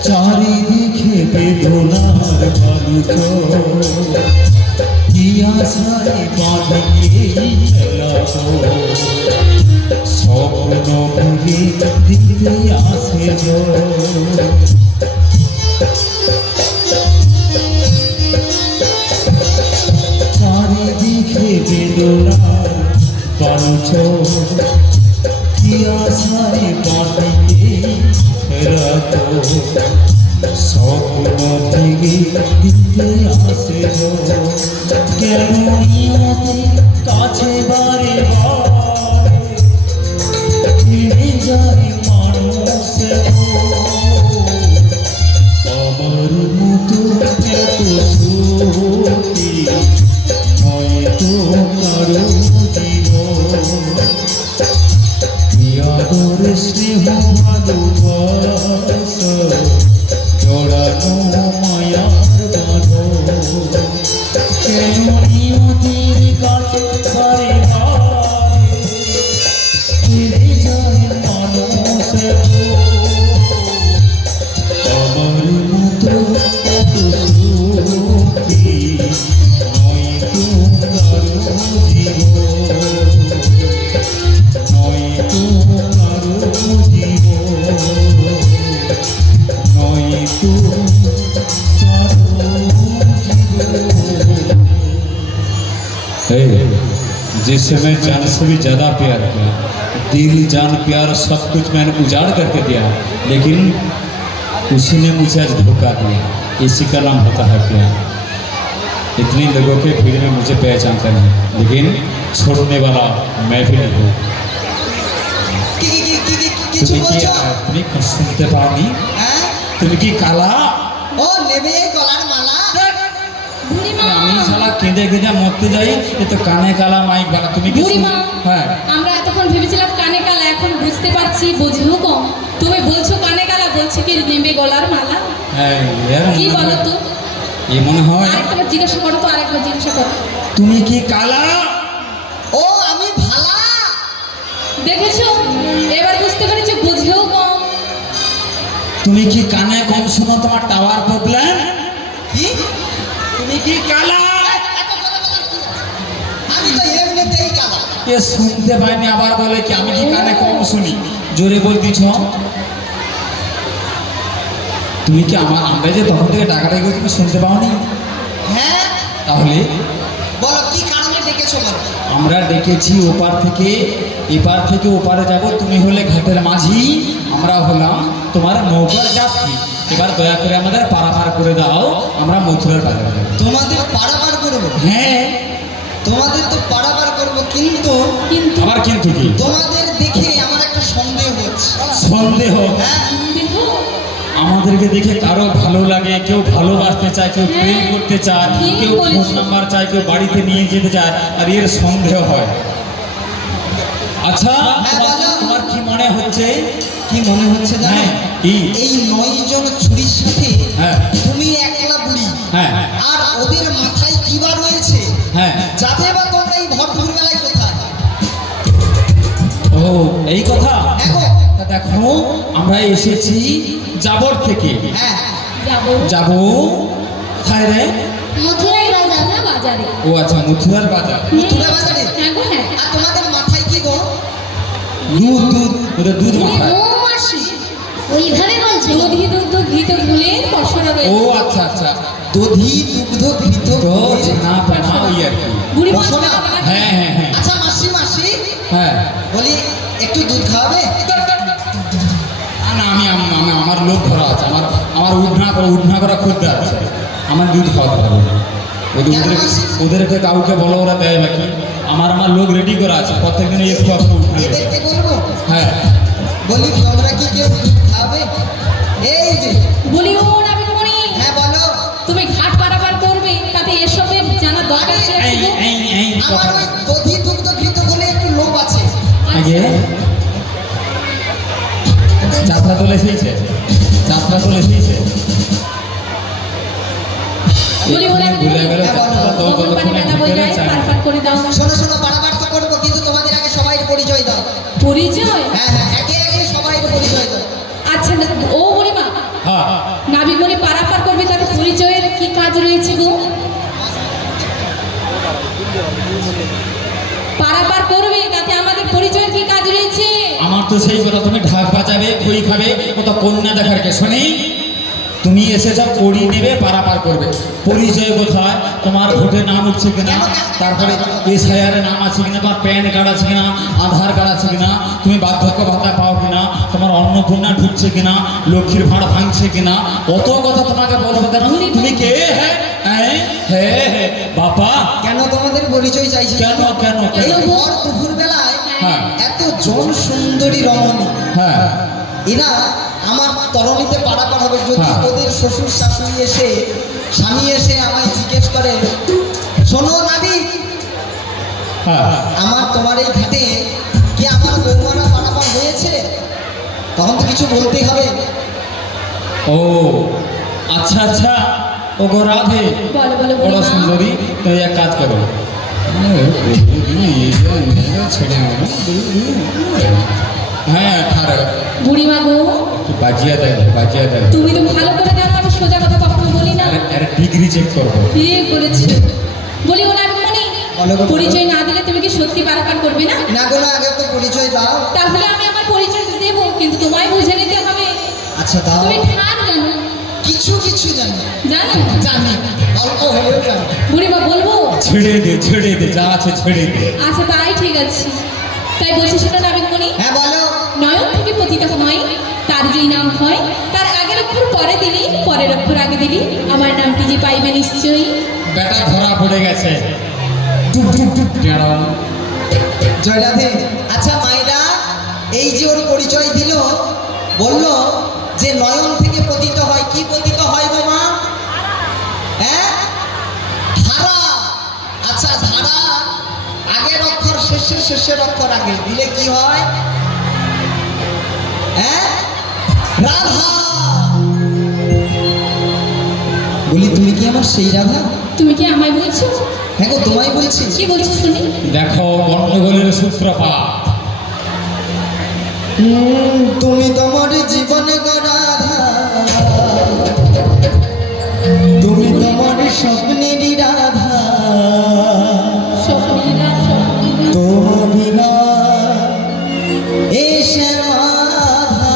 চারিদিকে বেদনার বালুচ কি আশায় বাঁধিয়ে খেলা স্বপ্ন ভেঙে দিতে আসে চারিদিকে বেদনার বালুচ কি আশায় বাঁধিয়ে খেলা স্বপ্ন থেকে দিতে আসে কেন নিয়তি কাছে বারে বারে ফিরে যায় মানুষ আমার মতো এত সুখী হয়তো কারো জীবন আদর স্নেহ ভালোবাসা জড়ানো মায়ার বাঁধন কেন নিয়তির কাছে বারে বারে ফিরে যায় মানুষ আমার মতো এত সুখী নয়তো কারো জীবন নয়তো কারো জীবন নয়তো কারো জীবন जिससे मैं जान से भी ज़्यादा प्यार किया दिल जान प्यार सब कुछ मैंने उजाड़ करके दिया लेकिन उसी ने मुझे आज धोखा दिया इसी का नाम होता है प्यार इतने लोगों के भीड़ में मुझे पहचानता नहीं लेकिन छोड़ने वाला मैं भी नहीं हूँ কিছু তুমি কি বলছো তুমি কি শুনতে পাওনি হ্যাঁ তুমি কি কালা ও নেবে এই গলার মালা বুড়িমা আমি শালা কেঁদে কেঁদে মরতে যাই এ তো কানে কালা মাইক বালা তুমি কি বুড়িমা হ্যাঁ আমরা এতক্ষণ ভেবেছিলাম কানে কালা এখন বুঝতে পারছি বুঝেও কম তুমি বলছো কানে কালা বলছো কি নেবে গলার মালা হ্যাঁ এর কি মনে বলো হয়- তো এ মনে হয় আরেকবার জিজ্ঞাসা করো তো আরেকবার জিজ্ঞাসা করো তুমি কি কালা ও আমি ভালা দেখেছো এবার বুঝতে পেরেছো বুঝেও কম তুমি কি কানে কম শুনো তোমার টাওয়ার প্রবলেম কি তুমি কি কালা আমি তো এমনিতেই কালা এ শুনতে পাইনি আবার বলে কি আমি কি কানে কম শুনি জোরে বলতেছ তুমি কি আমরা যে তখন থেকে ডাকাডাকি করে তুমি শুনতে পাওনি হ্যাঁ তাহলে বলো কি কারণে ডেকেছো বলো আমরা ডেকেছি ওপার থেকে এপার থেকে ওপারে যাব তুমি হলে ঘাটের মাঝি আমরা হলাম তোমার নৌকার যাত্রী এবার দয়া করে আমাদের পারাপার করে দাও আমরা মথুরার বাজারে যাবো তোমাদের পারাবার করবো হ্যাঁ তোমাদের তো পারাবার করবো কিন্তু কিন্তু আবার কিন্তু কি তোমাদের দেখে আমার একটা সন্দেহ হচ্ছে সন্দেহ হ্যাঁ দেখো আমাদেরকে দেখে কারো ভালো লাগে কেউ ভালোবাসতে চায় কেউ প্রেম করতে চায় ঠিক কেউ ফোন বলেছো। নাম্বার চায় কেউ বাড়িতে নিয়ে যেতে চায় আর এর সন্দেহ হয় আচ্ছা হ্যাঁ, বলো। তোমার কি মনে হচ্ছে কি মনে হচ্ছে জানো হ্যাঁ কি এই 9 জন চুরির সাথে হ্যাঁ তুমি একলা বুড়ি হ্যাঁ আর ওদের মাথায় কি বা রয়েছে হ্যাঁ যাতে বা তোমরা এই ভরপুর বেলায় কোথায় ও এই কথা দেখো তা দেখো আমরা এসেছি জাবর থেকে হ্যাঁ যাবো যাব কোথায় রে মথুরাই বাজার না বাজারে ও আচ্ছা মথুরার বাজার মথুরা বাজারে হ্যাঁ গো হ্যাঁ আর তোমাদের মাথায় কি গো দুধ ওটা দুধ মাথায় মৌমাছি ওইভাবে বলছো? দধি দুগ্ধ ঘিতে গুলের পসরা ও রয়েছে। আচ্ছা আচ্ছা, দধি দুগ্ধ ঘৃত তো না না ওই আর কি। বুড়ি মা পসরা? হ্যাঁ হ্যাঁ হ্যাঁ আচ্ছা মাসি মাসি হ্যাঁ। বলি একটু দুধ খাওয়াবে? না আমি আমার লোক ধরা আছে, আমার উঠনা করা খদ্দের আছে, আমার দুধ খাওয়াতে পারবো না। ওদেরকে কাউকে বলো, ওরা দেয় নাকি? আমার লোক রেডি করা আছে, প্রত্যেকদিন একটু একটু উঠনা দেয়। এদেরকে বলবো? হ্যাঁ বলি তোমরা কি কেউ দুধ খাবে? এই যে বলি ও নাবিকমণি, হ্যাঁ বলো। তুমি ঘাট পারাপার করবে, তাতে এসবের জানা দরকার কি আছে গো? এই আমার ওই দধি দুগ্ধ ঘৃত বলে একটু লোভ আছে। আগে যাত্রা চলে এসেছে, যাত্রা চলে এসেছে। বলি ও নাবিকমণি, ভুলে গেল যাত্রা তো কখন পানি যতক্ষণে কাটা বই ভিতরে যায়, চায়। পার করে দাও। শোনো শোনো, বাড়াবার তো করবো, কিন্তু তোমাদের আগে সবাই পরিচয় দাও। পরিচয়? হ্যাঁ হ্যাঁ, একে একে সবাই পরিচয় দাও। আচ্ছা ও বুড়িমা, হ্যাঁ নাবিকমণি পারাপার করবে, তাতে পরিচয়ের কি কাজ রয়েছে গো? পারাপার করবে, তাতে আমাদের পরিচয়ের কি কাজ রয়েছে? আমার তো সেই কথা, তুমি ঢাক বাজাবে, খই খাবে, ও তো কন্যা দেখার কে শোনি। তুমি এসে সব করি নেবে, পারাপার করবে। পরিচয় কোথায়? তোমার ভোটে নাম উঠছে কিনা, তারপরে এসআইআরে নাম আছে কিনা, তোমার প্যান কার্ড আছে কিনা, আধার কার্ড আছে কিনা, তুমি বার্ধক্য ভাতা পাও কিনা, তোমার অন্নপূর্ণা ঢুকছে কিনা, লক্ষ্মীর ভাড় ভাঙছে কিনা, অত কথা তোমাকে বলবো কেন? তুমি কে? হ্যাঁ হ্যাঁ হ্যাঁ বাবা, কেন তোমাদের পরিচয় চাইছি? কেন কেন কেন? এই ভর দুপুর বেলায় হ্যাঁ এত জন সুন্দরী রমণী, হ্যাঁ এরা আমার তরণীতে পারাপার হবে। যদি হ্যাঁ। ওদের শ্বশুর শাশুড়ি এসে, স্বামী এসে আমায় জিজ্ঞেস করে, শোনো নাবিক, হ্যাঁ আমার তোমার এই ঘাটে কি আমার বৌমারা পারাপার হয়েছে? তখন তো কিছু বলতেই হবে। ও আচ্ছা আচ্ছা, ও গো রাধে, বলো বলো বড় বুড়িমা। সুন্দরী, তুমি এক কাজ করো, হ্যাঁ ঠাড়া বুড়িমা গো, একটু বাজিয়া দেয়, বাজিয়া দেয়। তুমি তো ভালো করে জানো আমি সোজা কথা কখনো বলি না। আরে ডিগ্রি চেক করবো। ঠিক বলেছি। বলি ও নাবিকমণি, বলো গো। পরিচয় না দিলে তুমি কি সত্যি পারাপার করবে না? না গো না, আগে তো পরিচয় দাও। তাহলে আমি আমার পরিচয় দেব, কিন্তু তোমায় বুঝে নিতে হবে। আচ্ছা দাও। তুমি ঠাক জানো? কিছু কিছু জানি, জানো? জানি, অল্প হলেও জানি। বুড়িমা বলবো? ছেড়ে দে, যা আছে ছেড়ে দে। আচ্ছা তাই ঠিক আছে। তাই বলছি শোনো নাবিকমণি, হ্যাঁ বলো। নয়ন থেকে পতিত হয়, তার যেই নাম হয়, তার আগের অক্ষর পরে দিলি, পরের অক্ষর আগে দিলি, আমার নামটি যে পাইবে নিশ্চয়ই। বেটা ধরা পড়ে গেছে। টুক টুক টুক টেড়া। জয় রাধে। আচ্ছা মায়েরা, এই যে ওর পরিচয় দিল, বলল যে নয়ন থেকে পতিত হয়। কি পতিত হয় গো মা? হ্যাঁ, ধারা। আচ্ছা ধারা আগের অক্ষর শেষের অক্ষর আগে দিলে কি হয়? হ্যাঁ, রাধা। বলি তুমি কি আমার সেই রাধা? তুমি কি আমায় বলছো? হ্যাঁ গো, তোমায় বলছি। কি বলছো শুনি? দেখো গন্ডগোলের সূত্রপাত। তুমি তোমার জীবনে গো রাধা, তুমি তোমার স্বপ্নেরই রাধা, স্বপ্নীরা, তোমার বিনা এসে মাধা।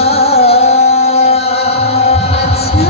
আচ্ছা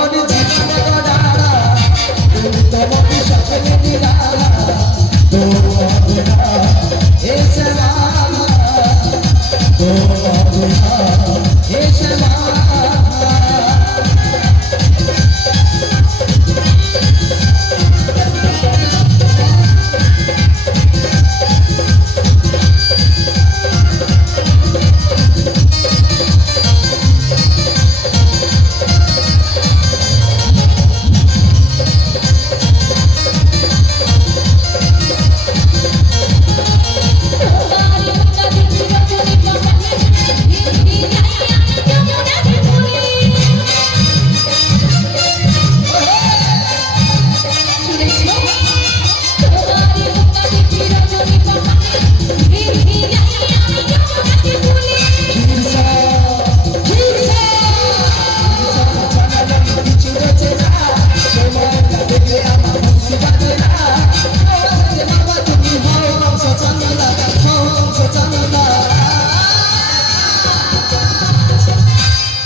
তোমার জীবনে গড়ারা তুমি তোমার স্বপ্নে নিরালা তোমার এসে মালা তোমার এসে মালা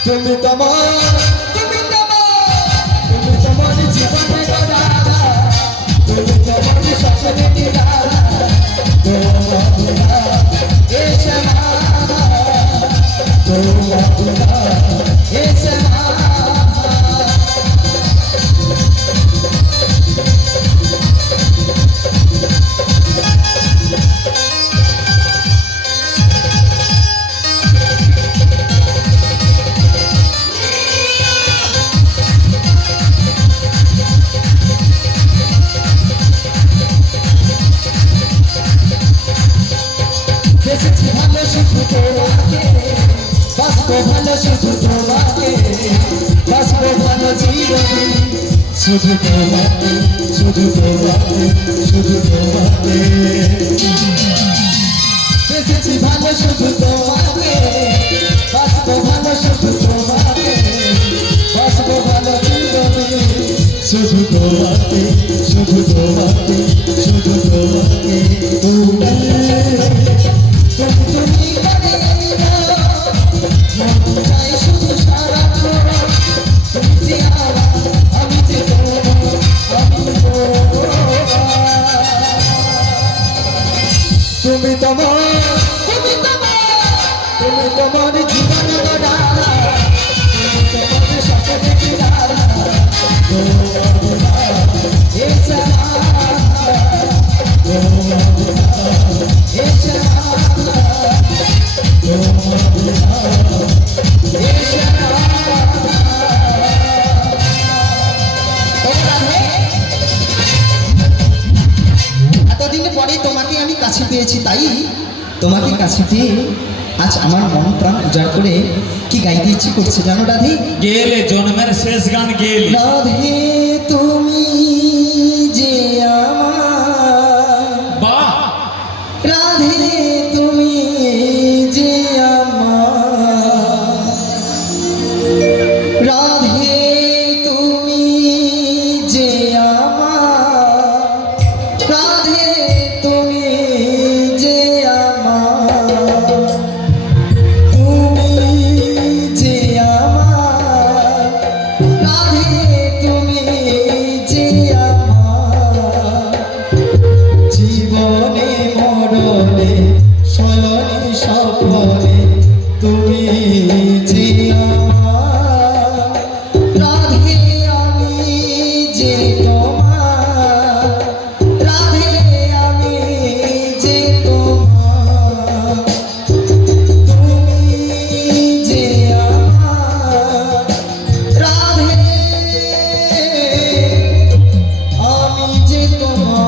তুমি তোমার জীবনে গড়ারা তুমি তোমার স্বপ্নে নিরালা তোমার এসে মালা তোমার এসে মালা বেশি ভালো শুধু তোমাকে বাঁচবো ভালো শুধু তোমাকে বাঁচবো ভালো জীবনে শুধু তোমাকে শুধু তোমাকে শুধু তোমাকে বেশি ভালো শুধু তোমাকে বাঁচবো ভালো শুধু তোমাকে বাঁচবো ভালো জীবনে শুধু তোমাকে শুধু তোমাকে শুধু তোমাকে তুমি করে মন চাই শুধু সারা তুমি যে আমি যে তুমি তোমার জীবন গড়ারা তুমি তোমার স্বপ্নে নিরালা তোমার এসে মালা তোমার এসে মালা এতদিন পরে তোমাকে আমি কাছে পেয়েছি, তাই তোমাকে কাছে পেয়ে আজ আমার মন প্রাণ উজাড় করে কি গাইতে ইচ্ছে করছে জানো রাধে? গেলে জন্মের শেষ গান গেলে। রাধে তুমি যে আমার, বাহ, রাধে তুমি যে আমার, রাধে তুমি যে আমার, রাধে তুমি যে আমার, তুমি যে আমার, রাধে তুমি যে আমার, জীবনে মরণে শয়নে স্বপ্নে তুমি যে আমার, রাধে আমি যে তোমার, রাধে আমি যে তোমার, তুমি যে আমার, রাধে আমি যে তোমার।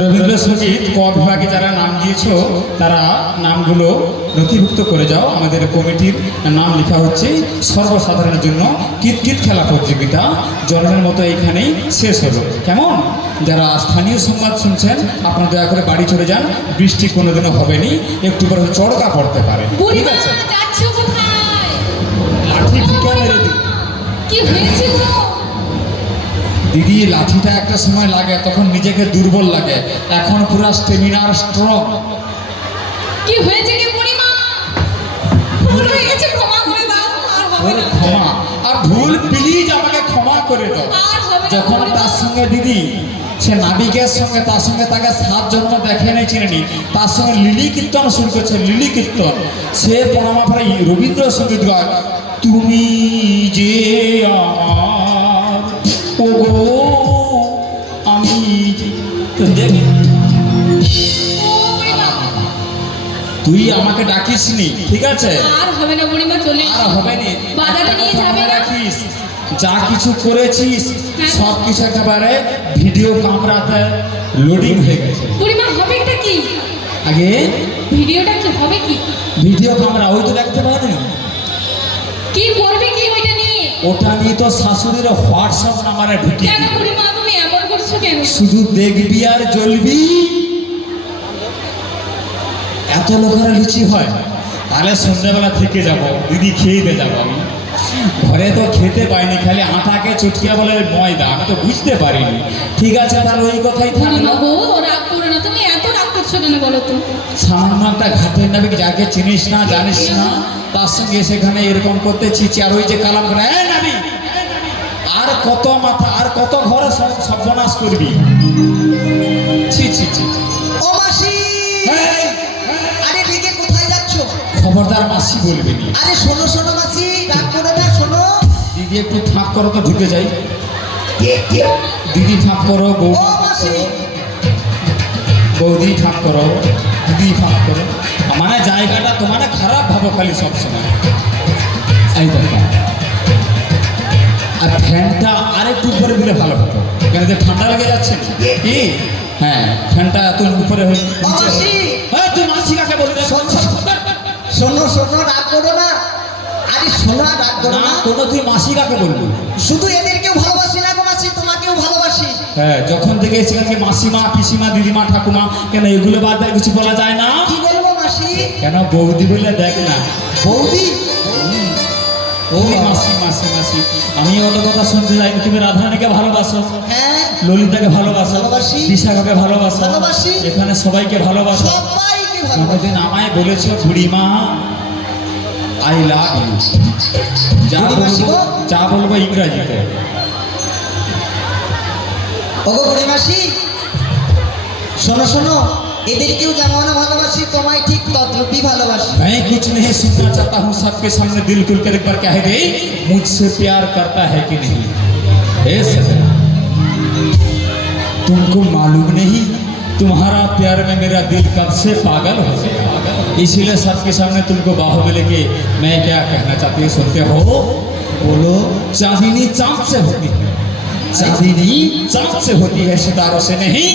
রবীন্দ্রসঙ্গীত ক বিভাগে যারা নাম দিয়েছো তারা নামগুলো নথিভুক্ত করে যাও। আমাদের কমিটির নাম লেখা হচ্ছে সর্বসাধারণের জন্য কিতকিত খেলা প্রতিযোগিতা। জন্মের মতো এইখানেই শেষ হলো। কেমন? যারা স্থানীয় সংবাদ শুনছেন আপনারা দয়া করে বাড়ি চলে যান। বৃষ্টি কোনোদিনও হবে নি, একটু পরে চড়কা পড়তে পারে। ঠিক বুড়িমা আছে? যাচ্ছ কোথায়? লাঠি ঠিকা মেরে দিই। কি হয়েছে গো? দিদি, লাঠিটা একটা সময় লাগে, তখন নিজেকে দুর্বল লাগে, এখন পুরো স্টেমিনার স্ট্রং। কি হয়েছে কি বুড়িমা? ভুল হয়ে গেছে, ক্ষমা করে দাও, আর হবে ওরে না। ক্ষমা, আর ভুল প্লিজ আমাকে ক্ষমা করে দাও। আর হবে না যখন বুড়িমা। তার সঙ্গে দিদি সে নাবিকের সঙ্গে তার সঙ্গে তাকে 7 জন্ম দেখে নেই চিনেনি, তার সঙ্গে লিলি কীর্তন শুরু করছে, লিলি কীর্তন। সে প্রণামা পরে রবীন্দ্রসঙ্গীত গায়, তুমি যে আমার ওগো আমি যে। তো দেখ ও বুড়িমা, তুই আমাকে ডাকিসনি, ঠিক আছে? আর হবে না বুড়িমা, চলে আর হবে না। বাজারে নিয়ে যাবে না? রাখিস, যা কিছু করেছিস হ্যাঁ। সব কিছু একেবারে ভিডিও ক্যামেরাতে লোডিং হয়ে গেছে। বুড়িমা হবে এটা কি? আগে ভিডিওটা কি হবে কি? ভিডিও ক্যামেরা ওই তো দেখতে পাওয়া না, কি করবে কি ওইটা নিয়ে? ওটা নিয়ে তো শাশুড়ির হোয়াটসঅ্যাপ নাম্বারে ঢুকি, কেন বুড়িমা তুমি এমন করছো কেন? শুধু দেখবি আর জ্বলবি। এত লোকেরা লুচি হয়, তাহলে সন্ধ্যাবেলা থেকে যাব, দিদি খেয়ে দিয়ে যাবো। আমি ঘরে তো খেতে পাইনি, খালি আটাকে চটকিয়া বলে ময়দা, আমি তো বুঝতে পারিনি। ঠিক আছে, তাহলে ওই কথাই বুড়িমা থাকলো। গো, রাগ করো না, তুমি এত রাগ করছো কেন বলো তো? সামান্য একটা ঘাটের নাবিক যাকে চিনিস না জানিস না, তার সঙ্গে সেখানে এরকম করতে চিচি। আর ওই যে কালাম করে নাবি, আর কত মাথা, আর কত ঘরে সর্বনাশ করবি। ছি ছি ছি। ও মাসি, এই, আরে রেগে কোথায় যাচ্ছো? খবরদার মাসি বলবি নি। আরে শোনো শোনো মাসি, রাগ করো না, শোনো। দিদি একটু ফাঁক করো তো, ঢুকে যাই। দিদি ফাঁক করো, ও মাসি, বৌদি ফাঁক করো, দিদি ফাঁক করো। মানে জায়গাটা তো মানে খারাপ ভাবো খালি সবসময়। এই দেখো, আর ফ্যানটা আরেকটু উপরে দিলে ভালো হতো, কেন যে ঠান্ডা লেগে যাচ্ছে না কি? হ্যাঁ, ফ্যানটা এত উপরে হয়ে ও মাসি, তুই মাসি কাকে বলবি? শোনো শোনো, রাগ করো না। আরে শোনো, রাগ করো না, না। কোনো তুই মাসি কাকে বলবি? শুধু এদেরকেও ভালোবাসি না গো মাসি, তোমাকেও ভালোবাসি। হ্যাঁ, যখন থেকে সেখানে মাসিমা, পিসিমা, দিদিমা, ঠাকুমা, কেন এগুলো বাদ দিয়ে কিছু বলা যায় না? কি বলবো মাসি? কেন বৌদি বলে দেখ না। বৌদি? ও মাসি মাসি মাসি, আমি অত কথা শুনতে যাইনি। তুমি রাধারানীকে ভালোবাসো, হ্যাঁ, ললিতাকে ভালোবাসো, ভালোবাসি। বিশাখাকে ভালোবাসো, ভালোবাসি। এখানে সবাইকে ভালোবাসো। সবাইকে ভালোবাসি। কোনোদিন আমায় বলেছো বুড়িমা আই লাভ ইউ? বুড়িমা শিব? যা বলবো ইংরাজিতে। ওগো বুড়ি মাসি, শোনো শোনো, এদেরকেও যেমন ভালোবাসি তোমায় ঠিক তদ্রূপই ভালোবাসি। मैं कुछ नहीं सुनना चाहता हूँ, सबके सामने दिल खुल कर एक बार कह दे, मुझसे प्यार करता है कि नहीं? हे सजन, तुमको मालूम नहीं, तुम्हारा प्यार में मेरा दिल कब से पागल हो गया। इसीलिए सबके सामने तुमको बाहों लेके मैं क्या कहना चाहती हूँ, सुनते हो? बोलो, चांदनी चांद से होती है, चांदनी चांद से होती है, सितारों से नहीं।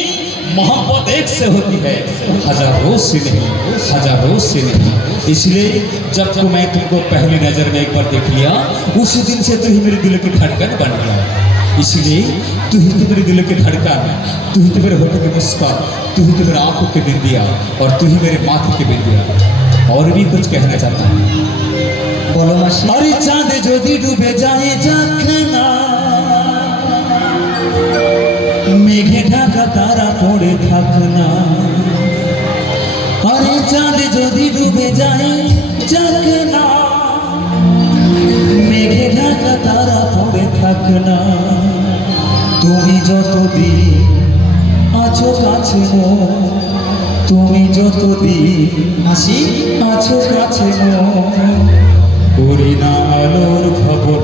मोहब्बत एक से होती है, हजारों से नहीं, हजारों से नहीं। इसलिए जब को मैं तुमको पहली नज़र में एक बार देख लिया, उसी दिन से तू ही मेरे दिल की धड़कन बन गया। इसलिए तू ही तो मेरे दिल की धड़कन, तू ही तो मेरे होठों की मुस्कान, तू ही तो मेरे आंखों की बिंदिया, और तू ही मेरे माथे की बिंदिया। और भी कुछ कहना चाहता हूँ। বলো মাসি। अरे चांद যদি ডুবে যায় যখনা, মেঘে ঢাকা তারা পড়ে থাকনা। আরে চাঁদ যদি ডুবে যায় যখনা, মেঘে ঢাকা তারা পড়ে থাকনা। তুমি যতদিন আছো কাছে মো, তুমি যতদিন মাসি, আছো কাছে মো, করি না আলোর খবর।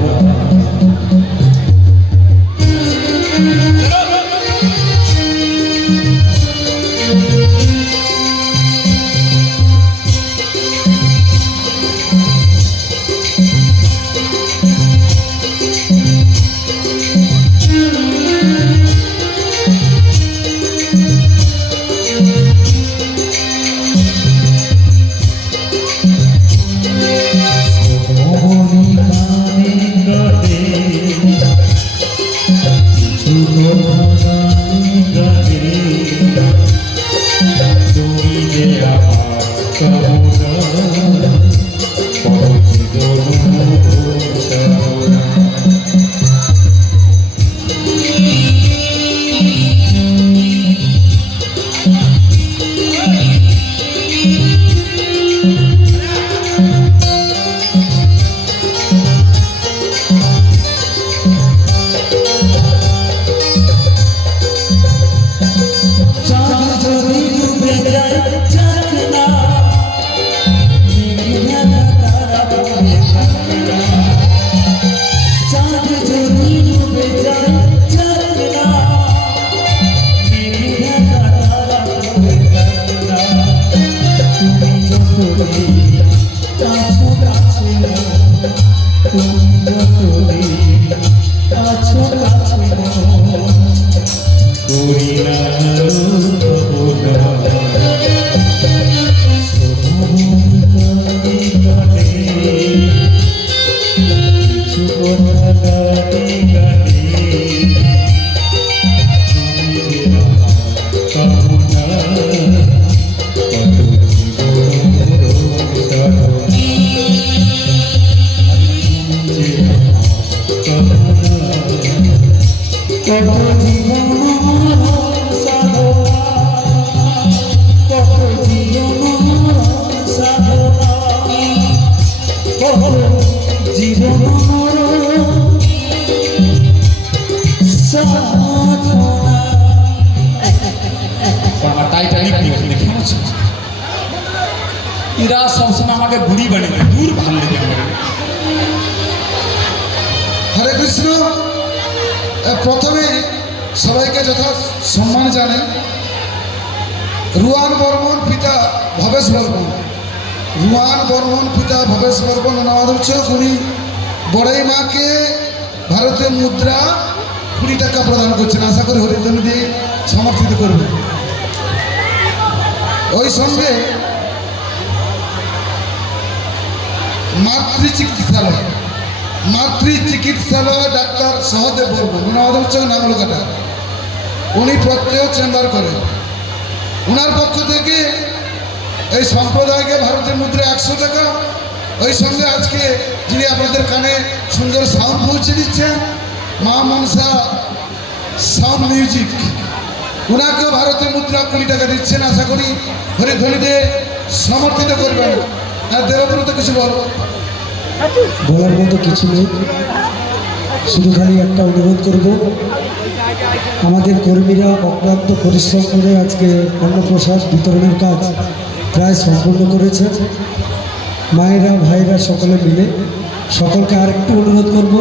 কত জীবন সাধনা, কত জীবন সাধনা, কত জীবন সাধনা। আমার টাইটানিক নিয়ে দেখে আছো, এরা সবসময় আমাকে বুড়ি বানিয়ে দেয়, দূর ভালো লেগে আমার। হরে কৃষ্ণ। প্রথমে সবাইকে যথা সম্মান জানাই। রুয়ান বর্মন পিতা ভবেশ বর্মন, রুয়ান বর্মন পিতা ভবেশ বর্মন অনুবাদ হচ্ছে উনি বড়াই মাকে ভারতীয় মুদ্রা 20 টাকা প্রদান করছেন। আশা করি হরিধনী দিয়ে সমর্থিত করবে। ওই সঙ্গে মাতৃচিকিৎসালয় ডাক্তার সহদেব বর্মন, ওনার হচ্ছে নাঙ্গলকাটা, উনি প্রত্যেক চেম্বার করেন। ওনার পক্ষ থেকে এই সম্প্রদায়কে ভারতের মুদ্রা 100 টাকা। ওই সঙ্গে আজকে যিনি আপনাদের কানে সুন্দর সাউন্ড পৌঁছে দিচ্ছেন, মা মনসা সাউন্ড মিউজিক, ওনাকেও ভারতের মুদ্রা 20 টাকা দিচ্ছেন। আশা করি হরিধ্বনিতে সমর্থিত করবেন। আর দেবব্রত কিছু বলো? বলার মতো কিছু নেই, শুধু খালি একটা অনুরোধ করব, আমাদের কর্মীরা অক্লান্ত পরিশ্রম করে আজকে অন্নপ্রসাদ বিতরণের কাজ প্রায় সম্পূর্ণ করেছে। মায়েরা ভাইরা সকলে মিলে সকলকে আরেকটু অনুরোধ করব,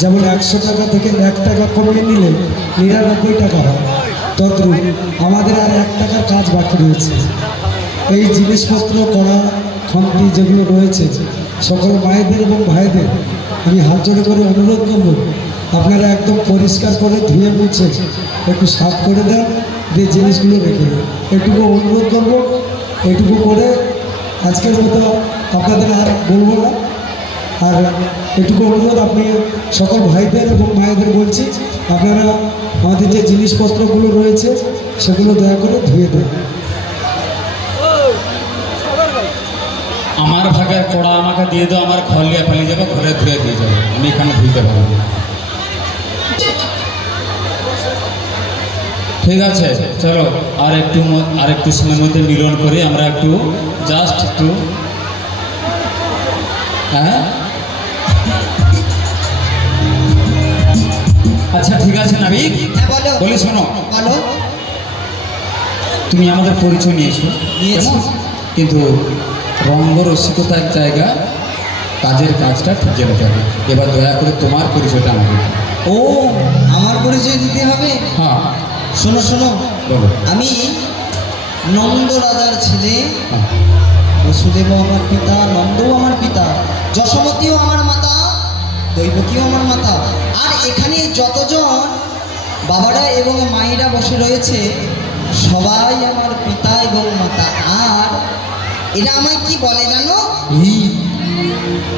যেমন 100 টাকা থেকে 1 টাকা কমিয়ে নিলে 99 টাকা হয়, তদ্রূপ আমাদের আর 1 টাকার কাজ বাকি রয়েছে। এই জিনিসপত্র করা খামটি যেগুলো রয়েছে, সকল মায়েদের এবং ভাইদের আমি হাত জোড়ে করে অনুরোধ করব, আপনারা একদম পরিষ্কার করে ধুয়ে মুছে একটু সাফ করে দেন, দিয়ে জিনিসগুলো রেখে দেন। এটুকু অনুরোধ করব। এটুকু করে আজকের মতো আপনাদের আর বলবো না। আর এটুকু অনুরোধ আপনি সকল ভাইদের এবং মায়েদের বলছি, আপনারা আমাদের যে জিনিসপত্রগুলো রয়েছে সেগুলো দয়া করে ধুয়ে দেন। আমার ভাগের কড়া আমাকে দিয়ে দাও, আমার ঘর লিয়ে ফেলে যাবো, ঘরে ধুয়ে দিয়ে যাবো, আমি এখানে ধুইতে পারবো না। ঠিক আছে, চলো আর একটু সময়ের মধ্যে মিলন করে আমরা একটু জাস্ট একটু, হ্যাঁ আচ্ছা ঠিক আছে নাবিক, হ্যাঁ বলো। বলি শোনো, বলো। তুমি আমাদের পরিচয় নিয়েছো, নিয়েছি। কেমন? কিন্তু রঙ্গ রসিকতার জায়গা, কাজের কাজটা ঠিক যেতে হবে। এবার দয়া করে তোমার পরিচয়টা আমাকে দাও। ও, আমার পরিচয় দিতে হবে? হ্যাঁ শোনো শোনো, বলো। আমি নন্দ রাজার ছেলে, হ্যাঁ। বসুদেব আমার পিতা, নন্দও আমার পিতা, যশোমতীও আমার মাতা, দৈবকীও আমার মাতা। আর এখানে যতজন বাবারা এবং মায়েরা বসে রয়েছে সবাই আমার পিতা এবং মাতা। আর এরা আমায় কি বলে জানো?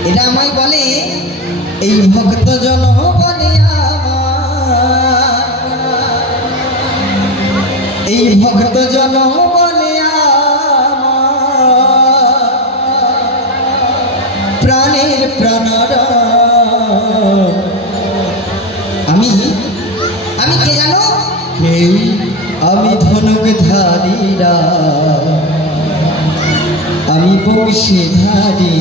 এরা আমায় বলে এই ভক্তজন বলে আমার, এই ভক্তজন বলে আমার, প্রাণের প্রাণরা। আমি কে জানো? আমি ধনুকধারীরা, আমি বংশীধারী,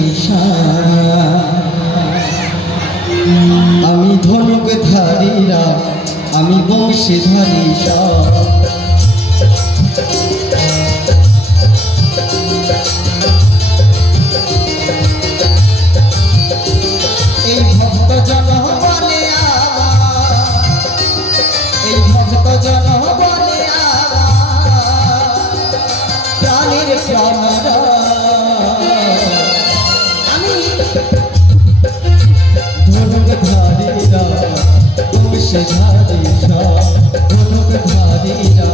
আমি ধনুকধারীরা, আমি বংশীধারী। এই ভক্ত জন বলে আমার, এই ভক্ত জন বলে আমার, প্রাণের প্রাণরা। আমি ধনুকধারীরা, বংশীধারীরা, ধনুকধারীরা,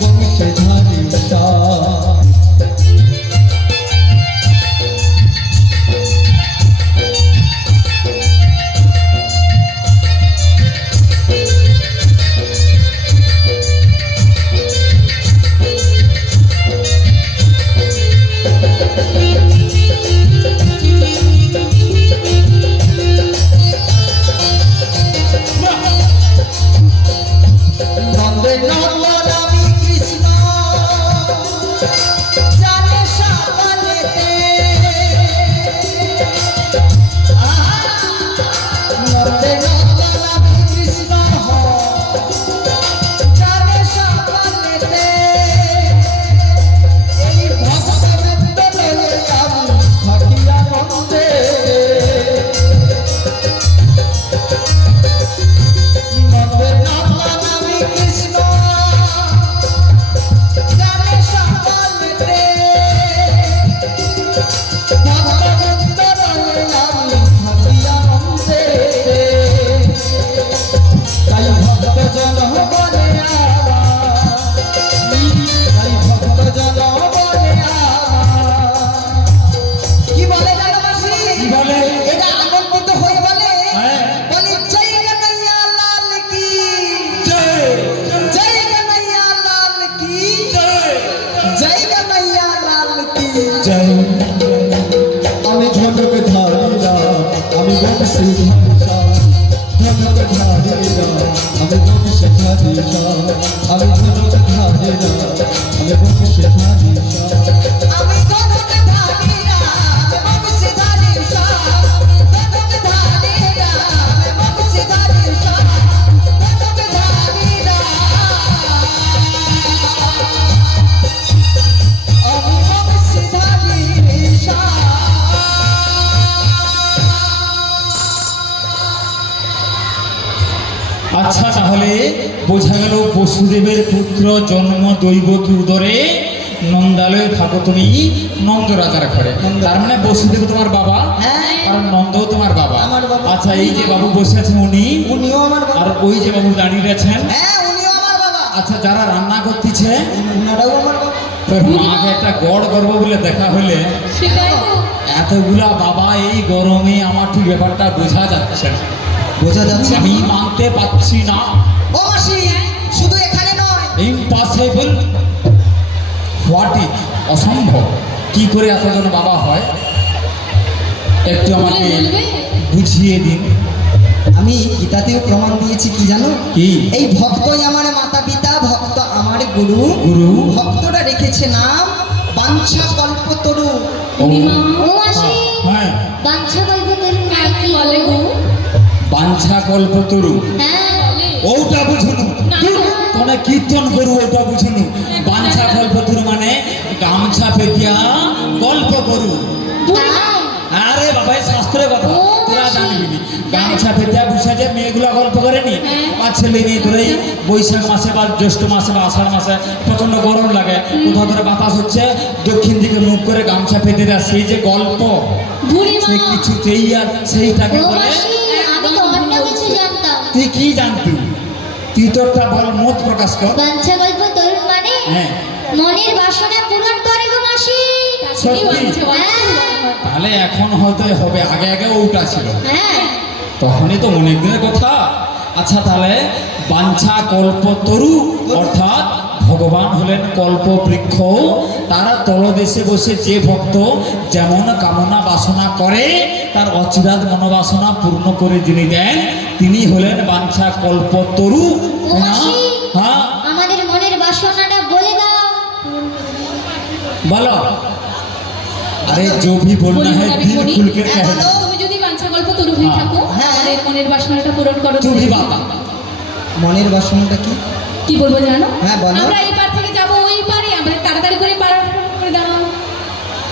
বংশীধারীরা। কৃষ্ণ জানে সকলেতে ভক্তবৃন্দ রয়ে আমি থাকি আনন্দে তাই ভক্ত জন বলে তাই ভক্ত জন বলে কি বলে জানো মাসি কি বলে? এটা আনন্দিত হয়ে বলে হ্যাঁ। বলে জয় কন্হৈয়া লাল কি জয় জয় কন্হৈয়া লাল কি জয় জয় কন্হৈয়া লাল কি জয় আমি ধনক ধারিরা আমি বংশী ধারিরা ধনক ধারিরা আমি বংশী ধারিরা আমি ধনক ধারিরা আমি বংশী ধারিরা আমি ধনক ধারিরা বংশী ধারিরা ধনক ধারিরা বংশী ধারিরা ধনক ধারিরা আমি বংশী ধারিরা আচ্ছা, তাহলে বোঝা গেল বসুদেবের পুত্র জন্ম দৈবকী উদরে নন্দালয়ে থাকো তুমি নন্দ রাজার ঘরে। তার মানে বসুদেব তোমার বাবা, হ্যাঁ। কারণ নন্দও তোমার বাবা। আমার বাবা। আচ্ছা, এই যে বাবু বসে আছেন উনি, উনিও আমার বাবা আর ওই যে বাবু দাঁড়িয়ে আছেন, হ্যাঁ উনিও আমার বাবা আচ্ছা যারা রান্না করতেছে উনারাও আমার বাবা তোর মাকে একটা গড় করব বলে দেখা হলে সেটাই তো। এতগুলা বাবা এই গরমে আমার ঠিক ব্যাপারটা বোঝা যাচ্ছে না, বোঝা যাচ্ছে আমি মানতে পারছি না। ও মাসি শুধু এখানে নয় ইম্পসিবল, হোয়াট ইজ, অসম্ভব। কি করে এতজন বাবা হয় একটু আমাকে বলবে? বুঝিয়ে দিন। আমি গীতাতেও প্রমাণ দিয়েছি কি জানো কি? এই ভক্তই আমার মাতা পিতা ভক্ত আমার গুরু গুরু। ভক্তটা রেখেছে নাম বাঞ্ছা কল্পতরু বুড়িমা, ও মাসি হ্যাঁ, বাঞ্ছা গল্প করুন আর কি বলে গো? বাঞ্ছা কল্পতরু, হ্যাঁ বলে। ওটা বুঝুনু, না, তোমরা কীর্তন করু, ওটা বুঝুনু। বাঞ্ছা কল্পতরু মানে গামছা পেতিয়া গল্প করু। তাই আরে বাবা, এই শাস্ত্রের কথা ও তোরা মাসি। জানবি নি। গামছা পেতিয়া বসে যে মেয়েগুলা গল্প করেনি, হ্যাঁ। আর ছেলে মেয়ে ধরে বৈশাখ মাসে বা জ্যৈষ্ঠ মাসে বা আষাঢ় মাসে প্রচন্ড গরম লাগে, কোথাও ধরে বাতাস হচ্ছে, দক্ষিণ দিকে মুখ করে গামছা পেতে দেয়, সেই যে গল্প, বুড়িমা, সে কিছুতেই আর সেইটাকে ও বলে। মাসি আমি তো অন্য কিছু জানতাম তুই কি জানতি? তুই তো একটা বল, মত প্রকাশ কর। বাঞ্ছা গল্প তরুণ মানে হ্যাঁ, মনের বাসনা পূরণ করে গো মাসি তাকেই সত্যি? বাঞ্ছা বলে। তাহলে এখন হয়তো হবে, আগে আগে ওটা ছিল, হ্যাঁ তখনই তো অনেক দিনের কথা। আচ্ছা, তাহলে বাঞ্ছা কল্পতরু অর্থাৎ ভগবান হলেন কল্পবৃক্ষ, তারা তলদেশে বসে যে ভক্ত যেমন কামনা বাসনা করে তার অচিরাত মনোবাসনা পূর্ণ করে যিনি দেন তিনি হলেন বাঞ্ছা কল্পতরু। ও মাসি হ্যাঁ আমাদের মনের বাসনাটা বলে দাও বলো। अरे जो भी बोलना है दिल खुल कर कहना। তুমি যদি বাঞ্ছা গল্প তরু হয়ে থাকো, হ্যাঁ। আমাদের মনের বাসনাটা পূরণ করো। तू भी बाबा মনের বাসনাটা কি কি বলবো জানো? হ্যাঁ, বলো। আমরা এই পার থেকে যাব ওই পারে, আমাদের তাড়াতাড়ি করে পার করে দাও।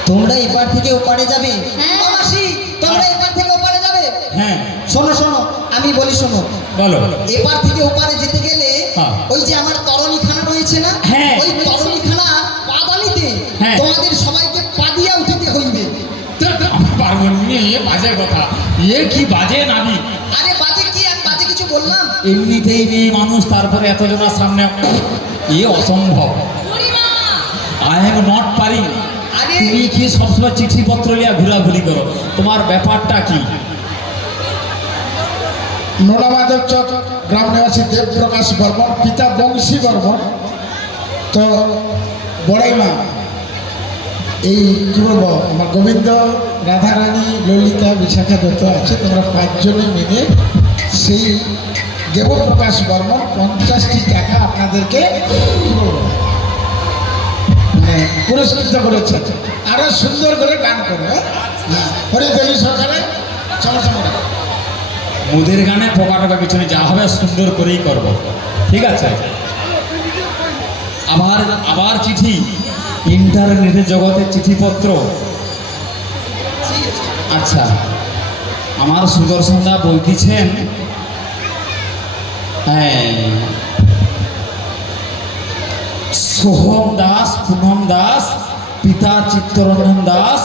তোমরা এপার থেকে ওপারে যাবে হ্যাঁ। ও মাসি তোমরা এপার থেকে ওপারে যাবে हैं শোনো শোনো আমি বলি শোনো बोलो এপার থেকে ওপারে যেতে গেলে হ্যাঁ। ওই যে আমার তরণীখানা রয়েছে না হ্যাঁ। ওই তরণীখানা পাদানিতে হ্যাঁ। তোমাদের সবাইকে পা দিয়া উঠিতে হইবে পারবনি ये বাজে কথা ये কি বাজে নাবি আরে বাজে কি আর বাজে কিছু বললাম এমনিতেই মেয়ে মানুষ তারপরে এতজনের সামনে ये অসম্ভব বুড়িমা, আই এম নট পারিং আরে তুমি কি সবসময় চিঠিপত্র লিয়া ঘোরাঘুরি করো তোমার ব্যাপারটা কি নোলামাধব চক গ্রাম নিবাসী দেবপ্রকাশ বর্মন, পিতা বংশী বর্মন। তো বড়াই মা এই কী বলবো, আমার গোবিন্দ, রাধারানী, ললিতা, বিশাখা যত আছে তোমরা 5 জনে মিলে সেই দেবপ্রকাশ বর্মন 50টি টাকা আপনাদেরকে কী বলবো মানে পুরস্কৃত করেছে। আরো সুন্দর করে গান করে হরিদেবী সরকারে সমর্থন করে। মোদের গানে পোকা টোকা কিছু নেই, যা হবে সুন্দর করেই করব, ঠিক আছে। আবার আবার চিঠি, ইন্টারনেটের জগতের চিঠিপত্র। আচ্ছা, আমার সুদর্শনদা বলতেছেন, হ্যাঁ সোহম দাস, পুনম দাস, পিতা চিত্তরঞ্জন দাস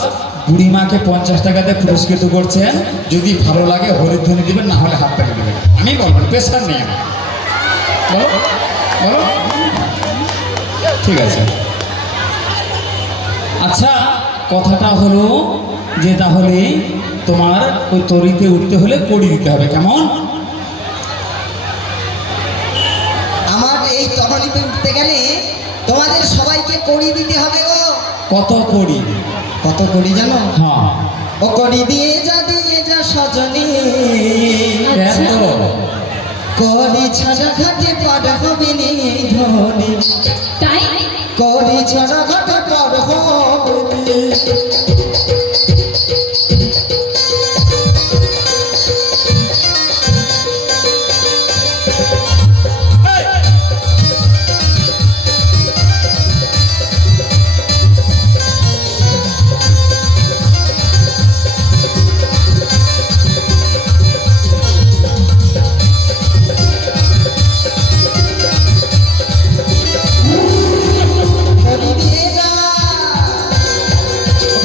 বুড়িমাকে 50 টাকাতে পুরস্কৃত করছেন। যদি ভালো লাগে হরিধ্বনি দেবেন, না হলে হাত তালি দেবেন। আমি বলবো প্রেশার নেই আমার। বলো বলো, ঠিক আছে। আচ্ছা, কথাটা হলো যে তাহলে তোমার ওই তরিতে উঠতে হলে কড়ি দিতে হবে। কেমন? আমার এই তরণীতে উঠতে গেলে তোমাদের সবাইকে কড়ি দিতে হবে গো। কত কড়ি? কত কড়ি জানো? হ্যাঁ। ও কড়ি দিয়ে যা সজনী, এত কড়ি ছাড়া ঘাটে পার হবে নি ধনী, তাই কড়ি ছাড়া ঘাটে পার হবে নি।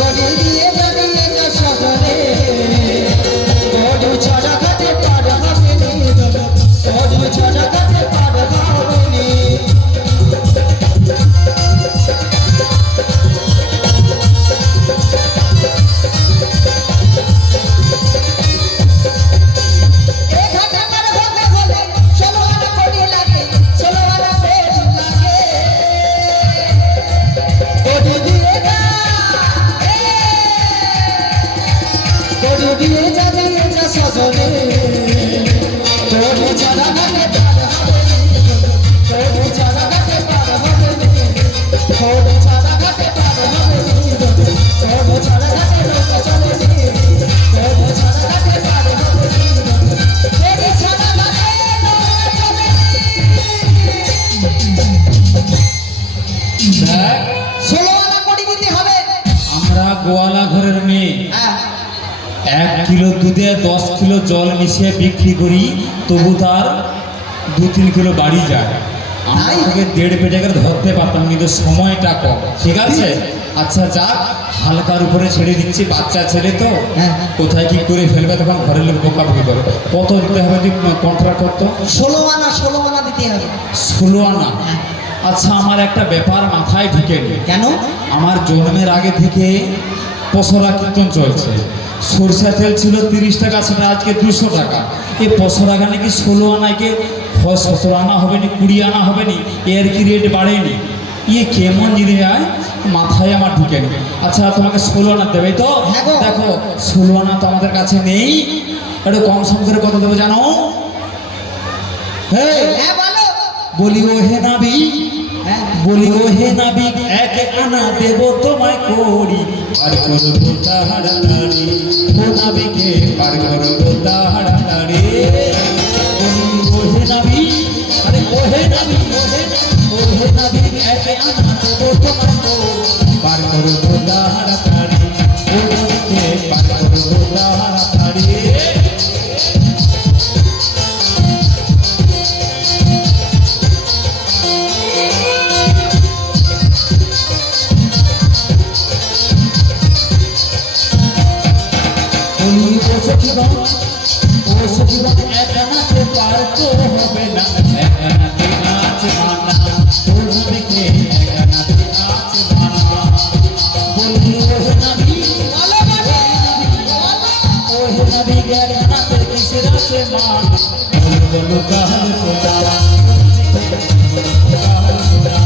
কড়ি দিয়ে যা সজনী, কড়ি ছাড়া ঘাটে পার হবে নি ধনী, কড়ি ছাড়া ঘাটে পার হবে নি। এ ঘাটে পার হতে হলে 16 আনা কড়ি লাগে, 16 আনা বেশ লাগে। কড়ি দিয়ে যা, কড়ি দিয়ে যা সজনী, কড়ি ছাড়া ঘাটে পার হবে নি, কড়ি ছাড়া ঘাটে পার হবে নি, কড়ি ছাড়া ঘাটে পার হবে নি, কড়ি ছাড়া ঘাটে নৌকা চলে নি, কড়ি ছাড়া ঘাটে পার হবে নি, কড়ি ছাড়া ঘাটে নৌকা চলে নি। দেখ, 16 আনা কড়ি দিতে হবে। আমরা গোয়ালা ঘরের মেয়ে, হ্যাঁ, 1 কিলো দুধে 10 কিলো জল মিশিয়ে বিক্রি করি, তবু তার 2-3 কিলো বাড়ি যায়। আমরা তাই? তোকে 1.5 পেটে করে ধরতে পারতাম, কিন্তু সময়টা কম। ঠিক আছে? আচ্ছা যাক, হালকার উপরে ছেড়ে দিচ্ছি, বাচ্চা ছেলে তো হ্যাঁ। কোথায় কি করে ফেলবে, তখন ঘরের লোক বকাবকি করে। কত দিতে হবে তুই কন্ট্রাক্ট করতো? 16 আনা দিতে হবে। 16 আনা। আচ্ছা, আমার একটা ব্যাপার মাথায় ঢুকেনি। কেন? আমার জন্মের আগে থেকে পসরা কীর্তন চলছে। সরষা তেল ছিল 30 টাকা, সেটা আজকে 200 টাকা। এই পসরা গানে কি 16 আনাকে হয় 17 আনা হবে নি, 20 আনা হবে নি, এর কি রেট বাড়েনি? ইয়ে কেমন জিনিস হয়, মাথায় আমার ঢুকেনি। আচ্ছা, তোমাকে 16 আনা দেবে তো? হ্যাঁ গো। দেখো, 16 আনা তো আমাদের কাছে নেই। একটু কম সম করে কত দেবো জানো? হ্যাঁ, হ্যাঁ বলো। বলি ও হে নাবি, হ্যাঁ, বলি ও হে নাবিক, 1 আনা দেব তোমায় করি, পার করবো তাড়াতাড়ি, ও নাবিকে পার করবো তাড়াতাড়ি। বলি ও হে নাবিক, আরে ও হে নাবিক, ও হে নাবিক, 1 আনা দেব তোমায় করি, পার করবো তাড়াতাড়ি, ও নাবিকে পার করবো তাড়াতাড়ি। বলি ও সখীগণ, ও সখীগণ, 1 আনাতে পার তো হবে না, 1 আনাতে আছে মানা, তোর নবীকে 1 আনাতে আছে মানা। বলি ও হে নবী, ও হে নবী, 1 আনাতে কিসের আছে মানা, বলো বলো কাহার সোনা, কাহার সোনা,